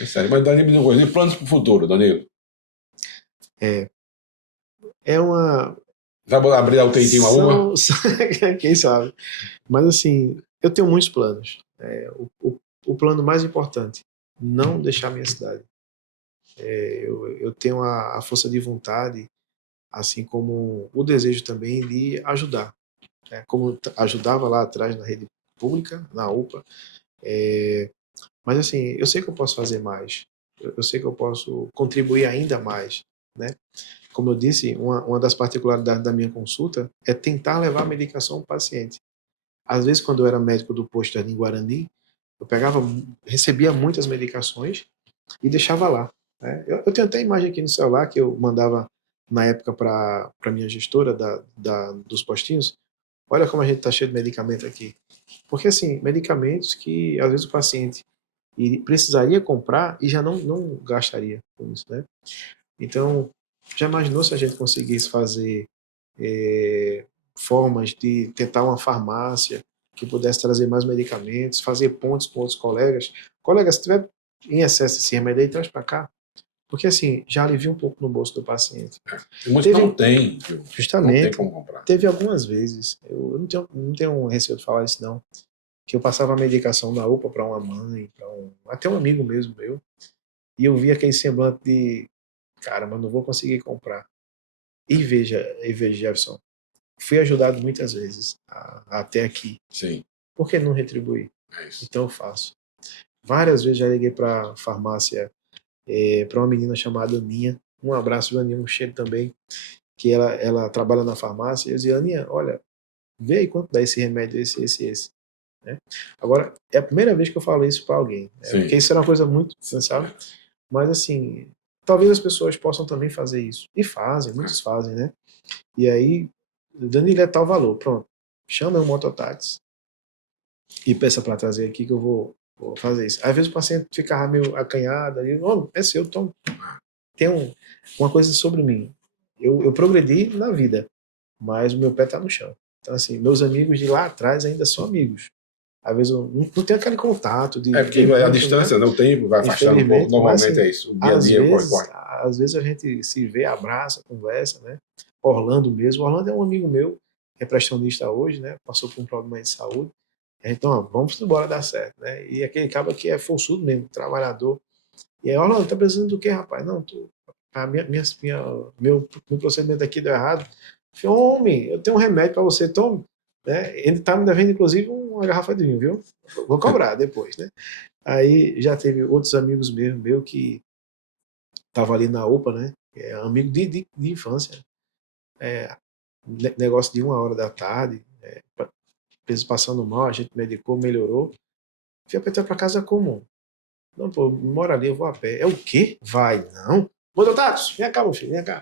É sério. Mas, Danilo, e planos para o futuro, Danilo? É uma... Vai abrir a UTI em uma? Quem sabe? Mas, assim, eu tenho muitos planos. O plano mais importante, não deixar minha cidade. Eu tenho a força de vontade, assim como o desejo também de ajudar. Como ajudava lá atrás na rede pública, na UPA. Mas, assim, eu sei que eu posso fazer mais. Eu sei que eu posso contribuir ainda mais, né? Como eu disse, uma das particularidades da minha consulta é tentar levar a medicação ao paciente. Às vezes, quando eu era médico do posto em Guarani, eu recebia muitas medicações e deixava lá. Né? Eu tenho até imagem aqui no celular que eu mandava na época para minha gestora dos postinhos. Olha como a gente está cheio de medicamento aqui. Porque, assim, medicamentos que às vezes o paciente precisaria comprar e já não gastaria com isso, né? Então, já imaginou se a gente conseguisse fazer formas de tentar uma farmácia que pudesse trazer mais medicamentos, fazer pontos com outros colegas? Colegas, se tiver em excesso esse remédio aí, traz para cá. Porque, assim, já alivia um pouco no bolso do paciente. Tem muitos que não tem, viu? Não tem Justamente, como comprar. teve algumas vezes, eu não tenho receio de falar isso não, que eu passava a medicação da UPA para uma mãe, até um amigo mesmo meu, e eu via aquele semblante de, cara, mas não vou conseguir comprar. E veja, Jefferson, fui ajudado muitas vezes até aqui. Sim. Por que não retribuir? É isso. Então eu faço. Várias vezes já liguei para farmácia, para uma menina chamada Aninha. Um abraço, Aninha, um cheiro também, que ela trabalha na farmácia. E eu dizia, Aninha, olha, vê aí quanto dá esse remédio, esse. Né? Agora, é a primeira vez que eu falo isso para alguém. Porque isso era uma coisa muito, sabe? Mas assim, talvez as pessoas possam também fazer isso. E fazem, muitos fazem, né? E aí, dando-lhe tal valor, pronto. Chama um mototáxi e peça para trazer aqui que eu vou fazer isso. Às vezes o paciente ficava meio acanhado, ali, oh, é seu, toma. Tem uma coisa sobre mim. Eu progredi na vida, mas o meu pé está no chão. Então, assim, meus amigos de lá atrás ainda são amigos. Às vezes eu não tenho aquele contato de. Porque a distância, né? O tempo vai afastando um pouco. Normalmente mas, assim, é isso. O dia a dia corre. Às vezes a gente se vê, abraça, conversa, né? Orlando mesmo. Orlando é um amigo meu, que é prestamista hoje, né? Passou por um problema de saúde. Então, ó, vamos embora dar certo, né? E aquele cabo que é forçudo mesmo, trabalhador. E aí, Orlando, tá precisando do quê, rapaz? Não, meu procedimento aqui deu errado. Eu falei, homem, eu tenho um remédio para você, tome. Né? Ele tá me devendo, inclusive, uma garrafa de vinho, viu? Vou cobrar depois, né? Aí já teve outros amigos meu que estavam ali na UPA, né? Amigo de infância. Negócio de 1 hora da tarde, eles passando mal, a gente medicou, melhorou. Fui apertar para casa como? Não, pô, mora ali, eu vou a pé. É o quê? Vai, não. Mototáxi, vem cá, meu filho, vem cá.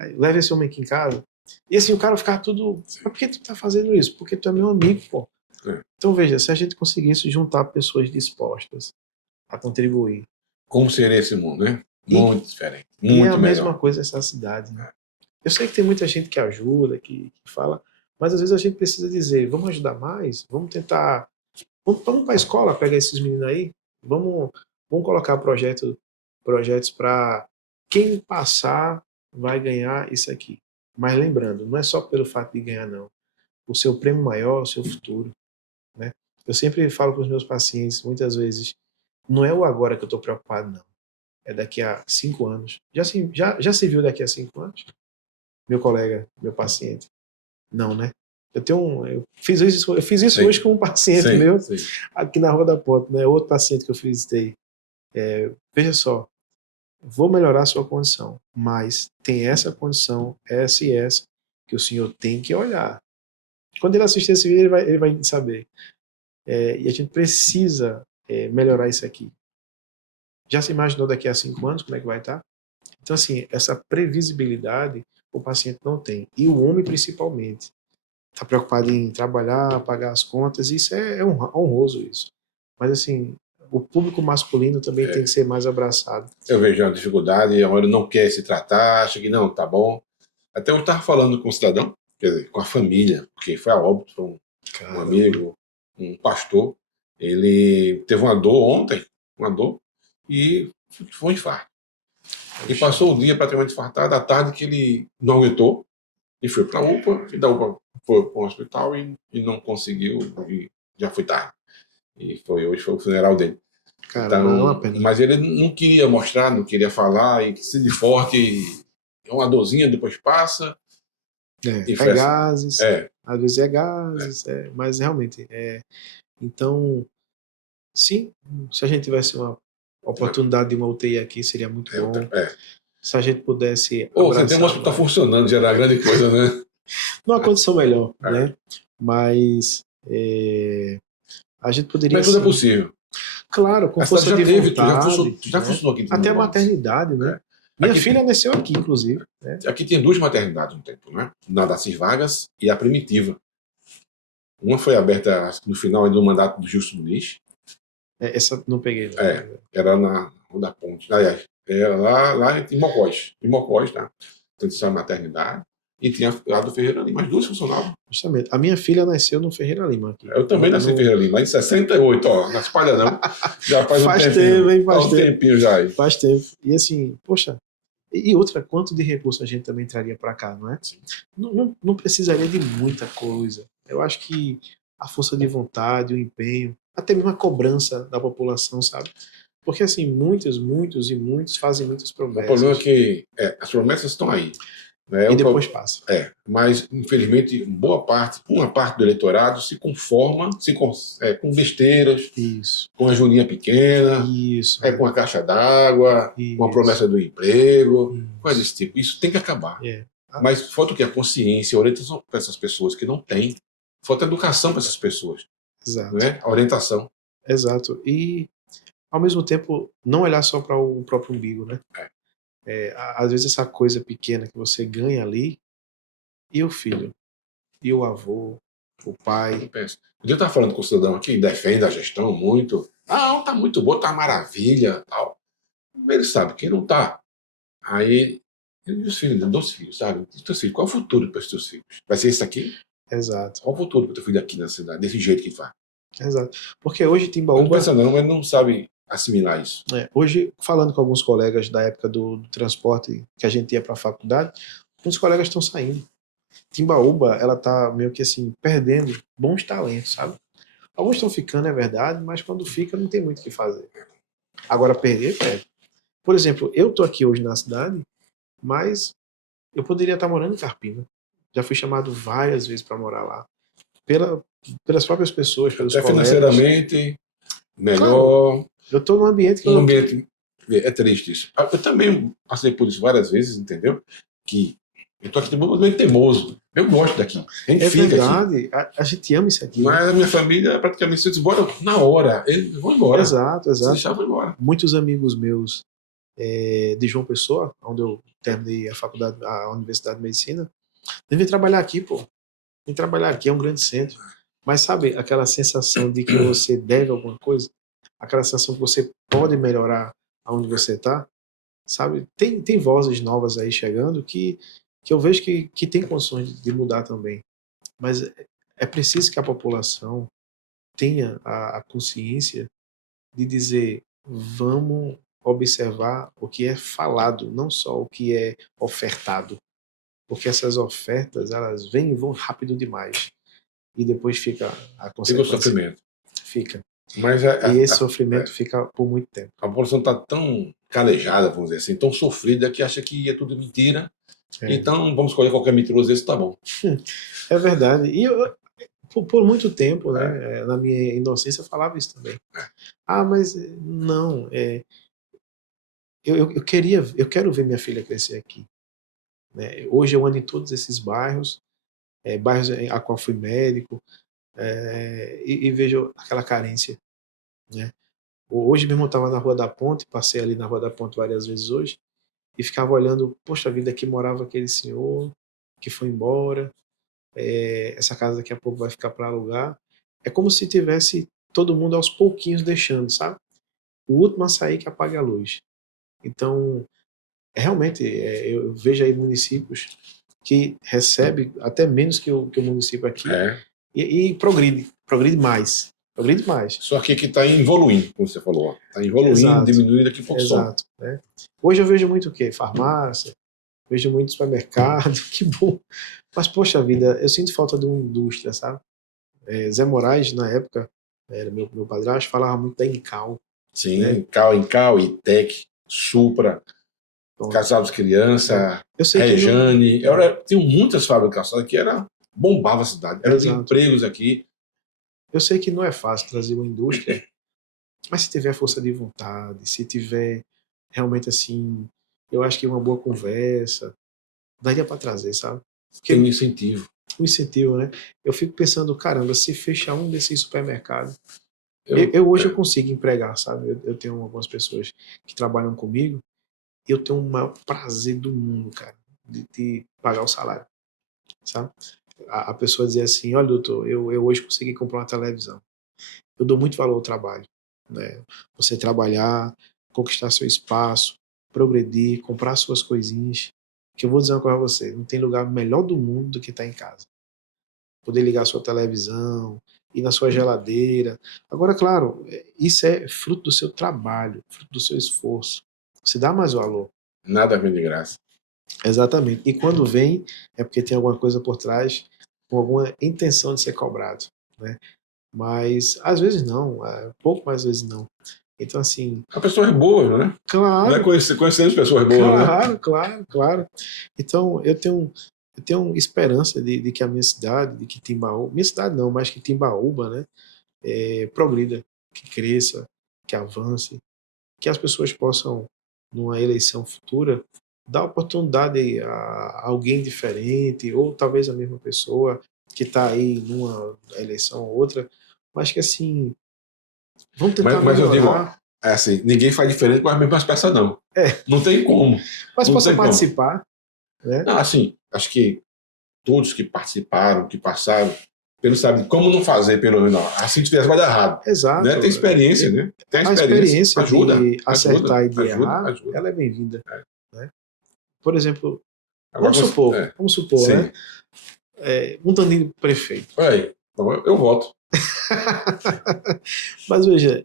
Aí, leva esse homem aqui em casa. E assim, o cara ficar tudo. Mas por que tu tá fazendo isso? Porque tu é meu amigo, pô. Então veja, se a gente conseguisse juntar pessoas dispostas a contribuir. Como seria esse mundo, né? Muito diferente. Muito e é a melhor. Mesma coisa essa cidade, né? Eu sei que tem muita gente que ajuda, que fala, mas às vezes a gente precisa dizer, vamos ajudar mais, vamos tentar. Vamos para a escola pegar esses meninos aí, vamos colocar projetos para quem passar vai ganhar isso aqui. Mas lembrando, não é só pelo fato de ganhar, não. O seu prêmio maior é o seu futuro. Né? Eu sempre falo com os meus pacientes, muitas vezes, não é o agora que eu estou preocupado, não. É daqui a 5 anos. Já se viu daqui a 5 anos? Meu colega, meu paciente. Não, né? Eu fiz isso Sim. hoje com um paciente Sim, meu, sim. aqui na Rua da Ponte, né? Outro paciente que eu visitei. Veja só, vou melhorar a sua condição, mas tem essa condição, essa e essa, que o senhor tem que olhar. Quando ele assistir esse vídeo, ele vai saber. E a gente precisa melhorar isso aqui. Já se imaginou daqui a 5 anos como é que vai estar? Então, assim, essa previsibilidade o paciente não tem. E o homem, principalmente. Está preocupado em trabalhar, pagar as contas, isso é honroso isso. Mas, assim, o público masculino também tem que ser mais abraçado. Eu vejo a dificuldade, a hora não quer se tratar, acha que não, tá bom. Até eu estava falando com um cidadão, quer dizer, com a família, porque foi a óbito, foi um amigo, um pastor. Ele teve uma dor ontem, e foi um infarto. E passou o dia praticamente infartado, à tarde que ele não aguentou, e foi para a UPA, e da UPA foi para o hospital e não conseguiu, e já foi tarde. E hoje foi o funeral dele. Cara, então, não é uma pena. Mas ele não queria mostrar, não queria falar, e que se de forte, é uma dorzinha, depois passa. Gases, às vezes é gases, mas realmente Então, sim, se a gente tivesse uma oportunidade de uma UTI aqui, seria muito bom. Se a gente pudesse. Você tem um hospital funcionando, já era grande coisa, né? Numa condição melhor, né? Mas a gente poderia. Mas tudo é possível. Claro, com força de vontade. Já funcionou aqui. Até a maternidade, né? Minha filha nasceu aqui, inclusive. Né? Aqui tem 2 maternidades no tempo, né? Na da Cis Vargas e a Primitiva. Uma foi aberta acho que no final do mandato do Gilson Muniz. Essa não peguei. Não. Era na Rua da Ponte. Aliás, era lá em Mocós. Em Mocós, tá? Transição à maternidade. E tinha a do Ferreira Lima. As duas funcionavam. Justamente. A minha filha nasceu no Ferreira Lima. Aqui. Eu também nasci em Ferreira Lima, em 68, ó. Não espalha não. Já faz um tempinho. Tempo, hein? Faz um tempinho já aí. Faz tempo. E assim, poxa. E outra, quanto de recurso a gente também traria para cá, não é? Não precisaria de muita coisa. Eu acho que a força de vontade, o empenho, até mesmo a cobrança da população, sabe? Porque assim, muitos fazem muitas promessas. O problema é que as promessas estão aí. Né? E depois passa. Mas, infelizmente, uma parte do eleitorado se conforma com besteiras, Isso. com a julinha pequena, Isso, com a caixa d'água, com a promessa do emprego, coisa desse tipo. Isso tem que acabar. Mas falta o quê? A consciência, a orientação para essas pessoas que não têm. Falta educação para essas pessoas. Exato. Né? A orientação. Exato. E, ao mesmo tempo, não olhar só para o próprio umbigo, né? Às vezes essa coisa pequena que você ganha ali, e o filho, e o avô, o pai. Um dia eu estava falando com o cidadão aqui, defende a gestão muito. Ah, tá muito boa, tá maravilha, tal. Ele sabe que não tá. Aí, os filhos, 12 filhos, sabe? Teus filhos, qual é o futuro para os teus filhos? Vai ser esse aqui? Exato. Qual é o futuro para o teu filho aqui na cidade, desse jeito que faz? Exato. Porque hoje Timbaúba... Não pensa não, ele não sabe assimilar isso. Hoje, falando com alguns colegas da época do transporte que a gente ia para a faculdade, muitos colegas estão saindo. Timbaúba, ela tá meio que assim, perdendo bons talentos, sabe? Alguns estão ficando, é verdade, mas quando fica não tem muito o que fazer. Agora, perder, perde. Por exemplo, eu tô aqui hoje na cidade, mas eu poderia estar morando em Carpina. Já fui chamado várias vezes para morar lá. Pelas próprias pessoas, pelos colegas. Financeiramente, melhor. Claro, eu estou num ambiente que é triste isso. Eu também passei por isso várias vezes, entendeu? Que eu estou aqui meio teimoso. Eu gosto daqui. A gente fica verdade. Aqui. A gente ama isso aqui. Mas a minha família praticamente se embora na hora. Eles vão embora. Exato. Se deixar, vão embora. Muitos amigos meus de João Pessoa, onde eu terminei a Universidade de Medicina, devem trabalhar aqui, pô. Vem trabalhar aqui, é um grande centro. Mas sabe aquela sensação de que você deve alguma coisa? Aquela sensação que você pode melhorar aonde você está? Sabe? Tem vozes novas aí chegando que eu vejo que tem condições de mudar também. Mas é preciso que a população tenha a consciência de dizer, vamos observar o que é falado, não só o que é ofertado. Porque essas ofertas, elas vêm e vão rápido demais. E depois fica a consequência. Fica o sofrimento. Fica. Mas e esse sofrimento fica por muito tempo. A população está tão calejada, vamos dizer assim, tão sofrida, que acha que é tudo mentira. Então, vamos escolher qualquer mentiroso, esse tá bom. É verdade. E eu, por muito tempo, né, na minha inocência, eu falava isso também. Mas não. Eu quero ver minha filha crescer aqui. Né? Hoje eu ando em todos esses bairros, bairros a qual fui médico, e vejo aquela carência. Né? Hoje mesmo eu estava na Rua da Ponte, passei ali na Rua da Ponte várias vezes hoje, e ficava olhando, poxa vida, aqui morava aquele senhor que foi embora, essa casa daqui a pouco vai ficar para alugar. É como se tivesse todo mundo aos pouquinhos deixando, sabe? O último a sair que apague a luz. Então, realmente, eu vejo aí municípios que recebem até menos que o município aqui e progride mais. Progride mais. Só que está evoluindo, como você falou. Está evoluindo, diminuindo aqui por Exato. Né? Hoje eu vejo muito o quê? Farmácia, vejo muito supermercado, que bom. Mas, poxa vida, eu sinto falta de uma indústria, sabe? Zé Moraes, na época, era meu padrasto, falava muito da Incal. Sim, né? Incal, ITEC, Supra, Casados Criança, Rejane. Tinham muitas fábricas que bombava a cidade. Eram empregos aqui. Eu sei que não é fácil trazer uma indústria, mas se tiver força de vontade, se tiver realmente assim, eu acho que uma boa conversa, daria para trazer, sabe? Porque tem um incentivo. Um incentivo, né? Eu fico pensando, caramba, se fechar um desses supermercados, hoje eu consigo empregar, sabe? Eu tenho algumas pessoas que trabalham comigo e eu tenho o maior prazer do mundo, cara, de pagar o salário, sabe? a pessoa dizer assim, olha, doutor, eu hoje consegui comprar uma televisão. Eu dou muito valor ao trabalho, né? Você trabalhar, conquistar seu espaço, progredir, comprar suas coisinhas. Que eu vou dizer uma coisa a você, não tem lugar melhor do mundo do que estar em casa. Poder ligar a sua televisão, ir na sua geladeira. Agora, claro, isso é fruto do seu trabalho, fruto do seu esforço. Você dá mais valor. Nada vem de graça. Exatamente. E quando vem, é porque tem alguma coisa por trás, com alguma intenção de ser cobrado, né? Mas às vezes não, pouco mais às vezes não. Então, assim. Há pessoas boas, né? Claro. Não é conhecendo pessoas boas, claro, né? Claro. Então, eu tenho esperança de que a minha cidade, de que Timbaúba, minha cidade não, mas que Timbaúba, né, progrida, que cresça, que avance, que as pessoas possam, numa eleição futura, dar oportunidade a alguém diferente, ou talvez a mesma pessoa que está aí numa eleição ou outra, mas que assim, vamos tentar Mas eu digo, ó, melhorar. é assim, ninguém faz diferente com as mesmas peças, não. Não tem como. Mas Não possa tem como. participar, né? Não, assim, acho que todos que participaram, que passaram, eles sabem como não fazer, pelo menos. Assim, se fizer, vai dar errado. Exato. Né? Tem experiência, né? Tem a experiência ajuda, de acertar ajuda, e de errar, ajuda. ela é bem-vinda. Né? Por exemplo, Agora, vamos supor, né? Um Danilo prefeito. Aí, eu voto. Mas veja,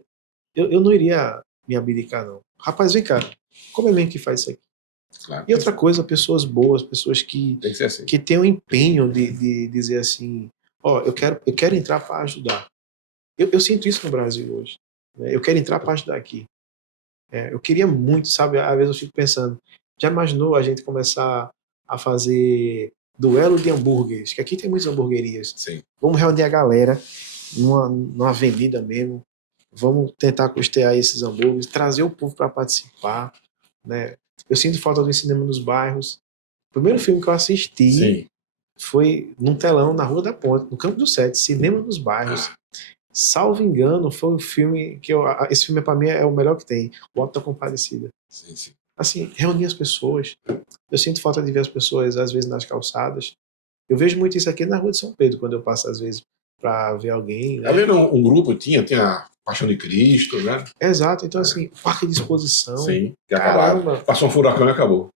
eu não iria me abdicar, não. Rapaz, vem cá, como é mesmo que faz isso aqui? Claro. E outra coisa, pessoas boas, pessoas que assim. que têm o empenho de dizer assim, ó, eu quero entrar para ajudar. Eu sinto isso no Brasil hoje. Né? Eu quero entrar para ajudar aqui. Eu queria muito, sabe? Às vezes eu fico pensando, já imaginou a gente começar a fazer duelo de hambúrgueres? Que aqui tem muitas hamburguerias. Sim. Vamos reunir a galera numa avenida mesmo. Vamos tentar custear esses hambúrgueres, trazer o povo para participar, né? Eu sinto falta do cinema nos bairros. O primeiro filme que eu assisti Sim. foi num telão na Rua da Ponte, no Campo do Sete, Cinema nos Bairros. Salvo engano, foi um filme que esse filme para mim é o melhor que tem, O Auto da Compadecida. Sim. Assim, reunir as pessoas. Eu sinto falta de ver as pessoas, às vezes, nas calçadas. Eu vejo muito isso aqui na Rua de São Pedro, quando eu passo, às vezes, para ver alguém. Né? Havia um grupo, tinha a Paixão de Cristo, né? Exato, então assim, parque de exposição. Sim, que acabaram. Passou um furacão e acabou.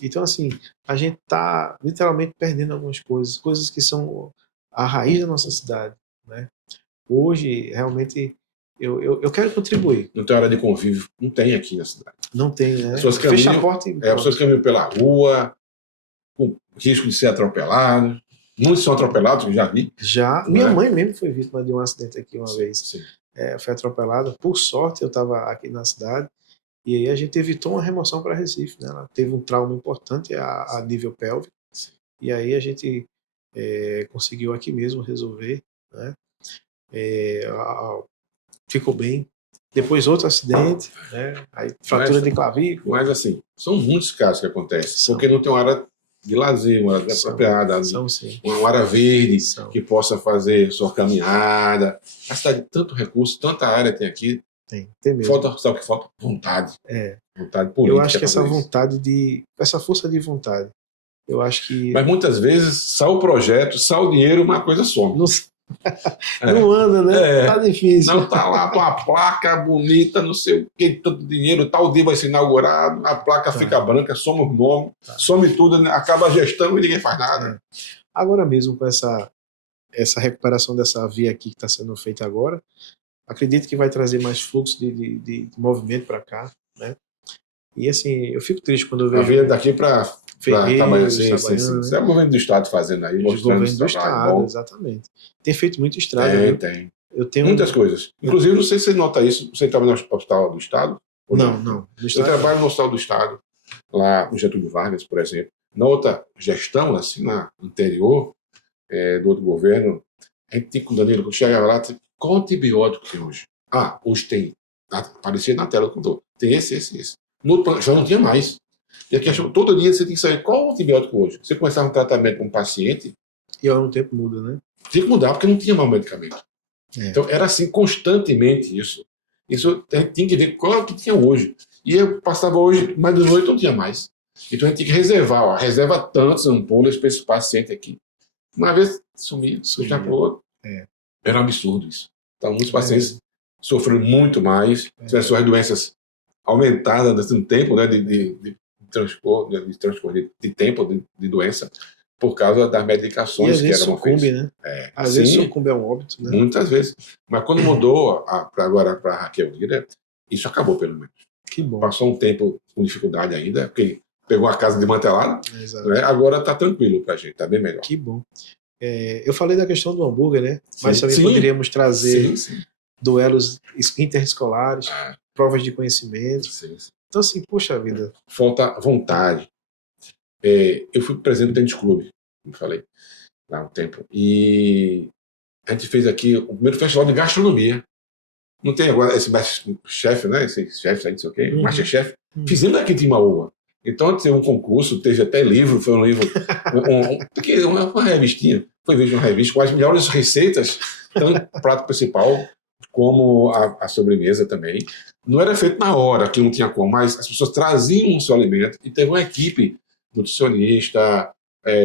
Então, assim, a gente tá literalmente perdendo algumas coisas que são a raiz da nossa cidade, né? Hoje, realmente, eu quero contribuir. Não tem hora de convívio, não tem aqui na cidade. Não tem, né? Fecha a porta e... As pessoas caminham pela rua, com risco de ser atropelado. Muitos são atropelados, já vi. Já. Minha mãe mesmo foi vítima de um acidente aqui uma vez. Sim. Foi atropelada. Por sorte, eu estava aqui na cidade. E aí a gente evitou uma remoção para Recife. Né? Ela teve um trauma importante a nível pélvico. Sim. E aí a gente conseguiu aqui mesmo resolver. Né? Ficou bem. Depois outro acidente, né? Aí, fratura de clavícula. Mas assim, são muitos casos que acontecem. Porque não tem uma área de lazer, uma área apropriada, uma área verde que possa fazer sua caminhada. A cidade tem tanto recurso, tanta área tem aqui. Tem mesmo. Sabe o que falta? Vontade. Vontade política. Eu acho que essa vontade essa força de vontade, eu acho que... Mas muitas vezes, só o projeto, só o dinheiro, uma coisa some. Não anda, né? Tá difícil. Não, tá lá com a placa bonita, não sei o que, tanto dinheiro, tal dia vai ser inaugurado, a placa fica branca, some o nome, some tudo, acaba a gestão e ninguém faz nada. Agora mesmo, com essa recuperação dessa via aqui que está sendo feita agora, acredito que vai trazer mais fluxo de movimento para cá, né? E assim, eu fico triste quando eu vejo... A via daqui para Ferreira, sim. Isso é o governo do estado fazendo aí, mostrando o governo do estado, exatamente. Tem feito muita estrada. Tem. Eu tenho muitas coisas. Inclusive, não sei se você nota isso, você trabalha no hospital do estado? Não. Eu trabalho no hospital do estado, lá no Getúlio Vargas, por exemplo. Na outra gestão, assim, no interior do outro governo, a gente tinha com o Danilo, quando chegava lá, qual antibiótico tem hoje? Hoje tem. Aparecia na tela, contou. Tem esse. No outro já não tinha mais. E aqui, todo dia você tem que saber qual o antibiótico hoje. Você começava um tratamento com um paciente... E ao mesmo tempo muda, né? Tinha que mudar, porque não tinha mais medicamento. Então, era assim, constantemente isso. Isso a gente tinha que ver qual é o que tinha hoje. E eu passava hoje, mais de noite não tinha mais. Então, a gente tinha que reservar. Reserva tantos ampulhas para esse paciente aqui. Uma vez sumia, já pro outro. É. Era um absurdo isso. Então, muitos pacientes sofreram muito mais, tiveram suas doenças aumentadas no tempo, né, de transcorrer de tempo de doença, por causa das E medicações às que vezes eram sucumbe, feitas. né? Às vezes Sim, sucumbe a um óbito, né? muitas vezes. Mas quando mudou agora para a Raquel Lira, isso acabou, pelo menos. Que bom. Passou um tempo com dificuldade ainda, porque pegou a casa desmantelada, Exato. né? Agora está tranquilo para a gente, está bem melhor. Que bom. Eu falei da questão do hambúrguer, né? Mas Sim, também sim. poderíamos trazer Sim. duelos interescolares, provas de conhecimento. Sim. Então, assim, puxa vida. Falta vontade. Eu fui presidente do tênis clube, como falei, lá há um tempo. E a gente fez aqui o primeiro festival de gastronomia. Não tem agora esse Masterchef, né? Esse chefe, não sei o quê, Masterchef. Fizemos aqui em Timbaúba. Então, teve um concurso, teve até livro, foi um livro, uma revistinha. Foi visto uma revista com as melhores receitas, tanto o prato principal como a sobremesa também. Não era feito na hora, que não tinha como, mas as pessoas traziam o seu alimento e teve uma equipe, nutricionista,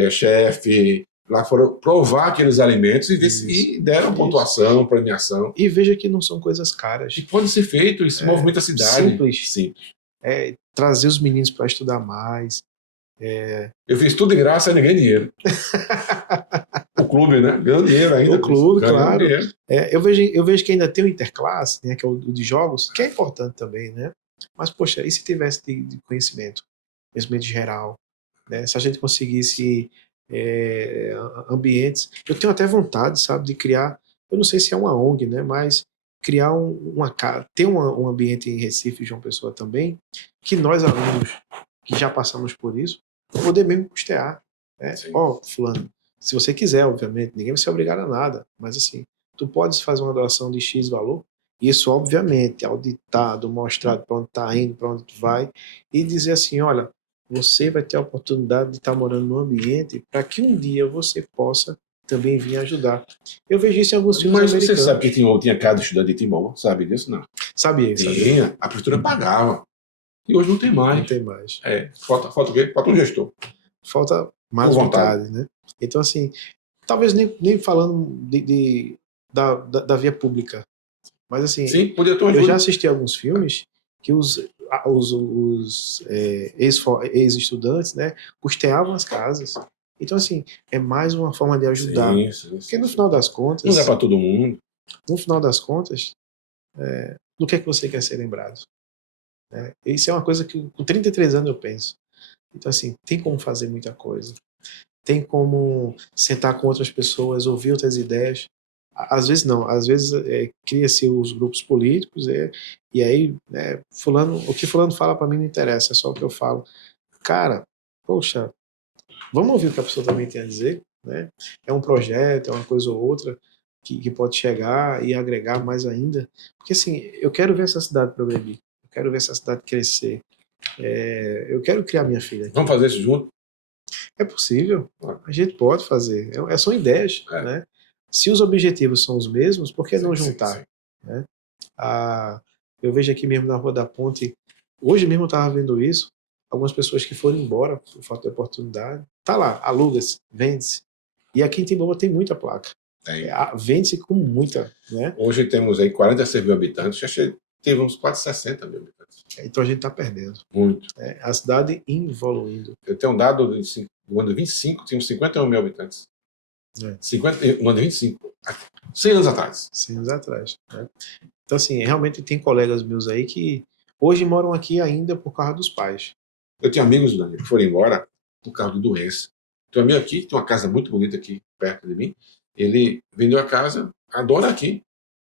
chefe, lá foram provar aqueles alimentos e deram pontuação, premiação. E veja que não são coisas caras. E pode ser feito, isso movimenta a cidade. Simples. Trazer os meninos para estudar mais. Eu fiz tudo de graça e nem ganhei dinheiro. O clube, né? Ganhou dinheiro ainda. O clube, claro. Eu vejo que ainda tem o interclasse, né, que é o de jogos, que é importante também, né? Mas, poxa, e se tivesse de conhecimento geral, né? Se a gente conseguisse ambientes... Eu tenho até vontade, sabe, de criar, eu não sei se é uma ONG, né, mas criar ter um ambiente em Recife e João Pessoa também, que nós alunos que já passamos por isso, poder mesmo custear, né? Fulano, se você quiser, obviamente, ninguém vai ser obrigado a nada, mas assim, tu podes fazer uma doação de X valor, isso obviamente auditado, mostrado para onde está indo, para onde tu vai, e dizer assim, olha, você vai ter a oportunidade de estar morando num ambiente para que um dia você possa também vir ajudar. Eu vejo isso em alguns filmes americanos. Mas você sabe que tinha cada estudante de Timor, sabe disso? Não. Sabia. A prefeitura pagava. E hoje não tem mais. Não tem mais. Falta o quê? Falta um gestor. Falta mais vontade, né? Então, assim, talvez nem falando da via pública, mas assim, sim, podia ter uma eu já assisti alguns filmes que os ex-estudantes, né, custeavam as casas. Então, assim, é mais uma forma de ajudar. Sim. Porque no final das contas... Não é para todo mundo. No final das contas, do que é que você quer ser lembrado? Isso é uma coisa que com 33 anos eu penso. Então, assim, tem como fazer muita coisa. Tem como sentar com outras pessoas, ouvir outras ideias. Às vezes não, às vezes cria-se os grupos políticos e aí o que fulano fala para mim não interessa, é só o que eu falo. Cara, poxa, vamos ouvir o que a pessoa também tem a dizer, né? É um projeto, é uma coisa ou outra que pode chegar e agregar mais ainda. Porque assim, eu quero ver essa cidade progredir, eu quero ver essa cidade crescer, eu quero criar minha filha aqui. Vamos fazer isso junto? É possível, a gente pode fazer, são ideias, né? Se os objetivos são os mesmos, por que não juntar? Sim. Né? Eu vejo aqui mesmo na Rua da Ponte, hoje mesmo eu estava vendo isso, algumas pessoas que foram embora por falta de oportunidade, tá lá, aluga-se, vende-se, e aqui em Timbaúba tem muita placa, vende-se com muita, né? Hoje temos aí 46 mil habitantes, já tivemos quase 60 mil habitantes. Então a gente está perdendo. Muito. A cidade evoluindo. Eu tenho um dado do ano de 25, tínhamos 51 mil habitantes. No ano de 25, 100 anos atrás. 100 anos atrás. Né? Então, assim, realmente tem colegas meus aí que hoje moram aqui ainda por causa dos pais. Eu tenho amigos, Dani, que foram embora por causa de doença. Tem um amigo aqui, tem uma casa muito bonita aqui perto de mim. Ele vendeu a casa, adora aqui.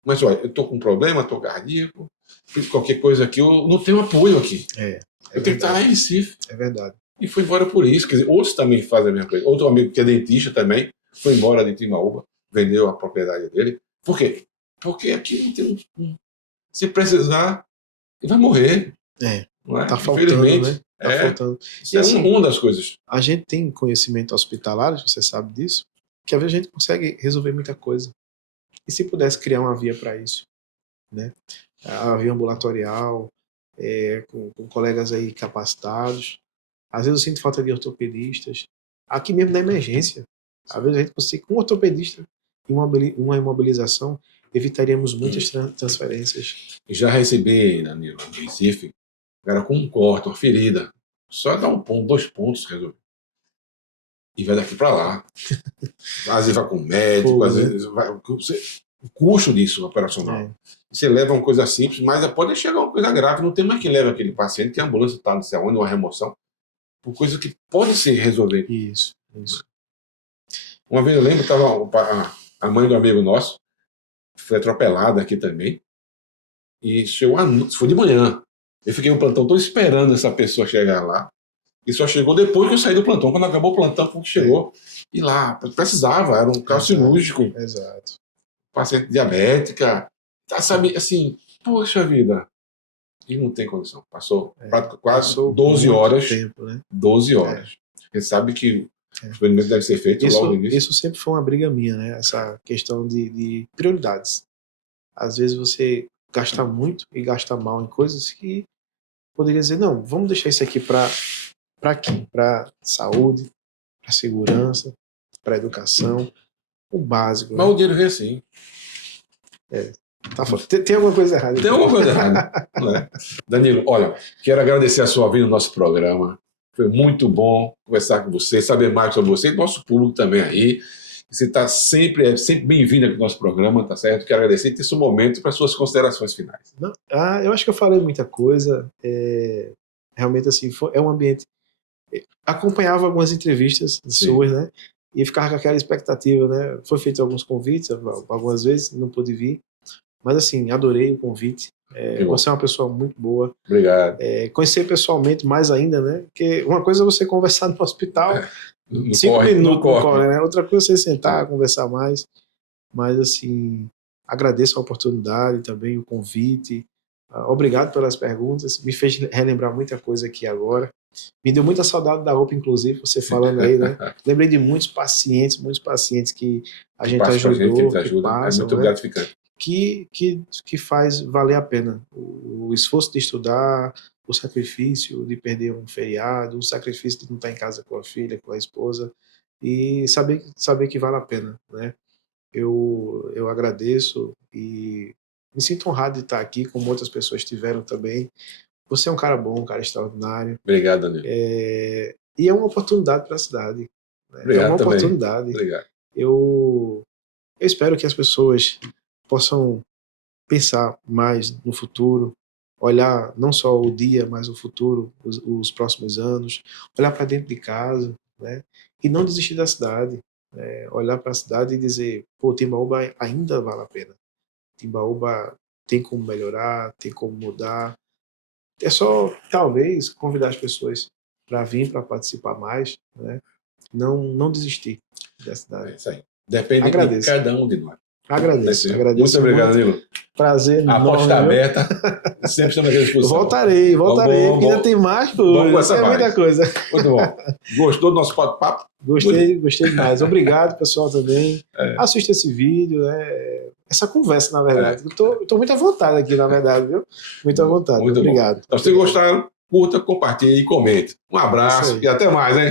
Mas, olha, eu estou com um problema, estou cardíaco, fiz qualquer coisa aqui, eu não tenho apoio aqui. Eu tenho que estar lá em Recife. É verdade. E foi embora por isso. Quer dizer, outros também fazem a mesma coisa. Outro amigo que é dentista também, foi embora de Timbaúba, vendeu a propriedade dele. Por quê? Porque aqui não tem... Se precisar, ele vai morrer. Não é? Tá faltando, né? Tá faltando. E assim, uma das coisas. A gente tem conhecimento hospitalar, você sabe disso, que às vezes a gente consegue resolver muita coisa. E se pudesse criar uma via para isso, né? A via ambulatorial, com colegas aí capacitados. Às vezes eu sinto falta de ortopedistas. Aqui mesmo na emergência, Às vezes a gente consegue, com um ortopedista, uma imobilização, evitaríamos muitas transferências. Já recebi, Danilo, em Recife, o cara com um corte, uma ferida. Só dá um ponto, 2 pontos, resolve. E vai daqui para lá. Às vezes vai com o médico, às vezes vai. O custo disso operacional. Você leva uma coisa simples, mas pode chegar uma coisa grave. Não tem mais que leva aquele paciente, que a ambulância está não sei onde, uma remoção, por coisa que pode se resolver. Isso. Uma vez eu lembro, estava a mãe do amigo nosso, foi atropelada aqui também, e chegou foi de manhã. Eu fiquei no plantão todo esperando essa pessoa chegar lá, e só chegou depois que eu saí do plantão. Quando acabou o plantão, chegou. E lá, precisava, era um caso cirúrgico. Exato. Paciente diabética, sabe, assim, poxa vida. E não tem condição. Passou quase 12 horas. Tempo, né? 12 horas. A gente sabe que o experimento deve ser feito logo no início. Isso sempre foi uma briga minha, né? Essa questão de prioridades. Às vezes você gasta muito e gasta mal em coisas que poderia dizer, não, vamos deixar isso aqui para quê? Para saúde, para segurança, para educação, o básico. Mas né? o dinheiro vem assim. Tem alguma coisa errada. Tem alguma coisa errada. Né? Danilo, olha, quero agradecer a sua vinda no nosso programa. Foi muito bom conversar com você, saber mais sobre você e nosso público também aí. Você está sempre bem-vindo aqui no nosso programa, tá certo? Quero agradecer e ter esse momento para suas considerações finais. Não, eu acho que eu falei muita coisa. Realmente, assim, é um ambiente. Acompanhava algumas entrevistas suas, né? E ficava com aquela expectativa, né? Foi feito alguns convites, algumas vezes, não pude vir. Mas, assim, adorei o convite. Você é uma pessoa muito boa. Obrigado. Conhecer pessoalmente mais ainda, né? Porque uma coisa é você conversar no hospital, 5 minutos no corre, né? Outra coisa é você sentar, conversar mais. Mas, assim, agradeço a oportunidade também, o convite. Obrigado pelas perguntas. Me fez relembrar muita coisa aqui agora. Me deu muita saudade da OPA, inclusive, você falando aí, né? Lembrei de muitos pacientes que a gente ajudou, que passam, é muito gratificante. Que faz valer a pena o esforço de estudar, o sacrifício de perder um feriado, o sacrifício de não estar em casa com a filha, com a esposa, e saber que vale a pena, né? Eu agradeço e me sinto honrado de estar aqui, como outras pessoas tiveram também. Você é um cara bom, um cara extraordinário. Obrigado, Danilo. E é uma oportunidade para a cidade. Né? Obrigado, é uma também. oportunidade. Obrigado. Eu espero que as pessoas possam pensar mais no futuro, olhar não só o dia, mas o futuro, os próximos anos, olhar para dentro de casa, né? E não desistir da cidade. Olhar para a cidade e dizer, pô, Timbaúba ainda vale a pena. Timbaúba tem como melhorar, tem como mudar. É só, talvez, convidar as pessoas para vir, para participar mais, né? Não desistir da cidade. É isso aí. Depende de cada um de nós. Agradeço. Muito obrigado, Danilo. Prazer. A porta está aberta. Sempre estamos à disposição. Voltarei, porque ainda tem mais coisa. Muita coisa. Muito bom. Gostou do nosso papo? Gostei demais. Obrigado, pessoal, também. Assista esse vídeo, essa conversa, na verdade. Eu tô muito à vontade aqui, na verdade, viu? Muito à vontade. Muito obrigado. Então, se gostaram, curta, compartilhe e comente. Um abraço e até mais, hein?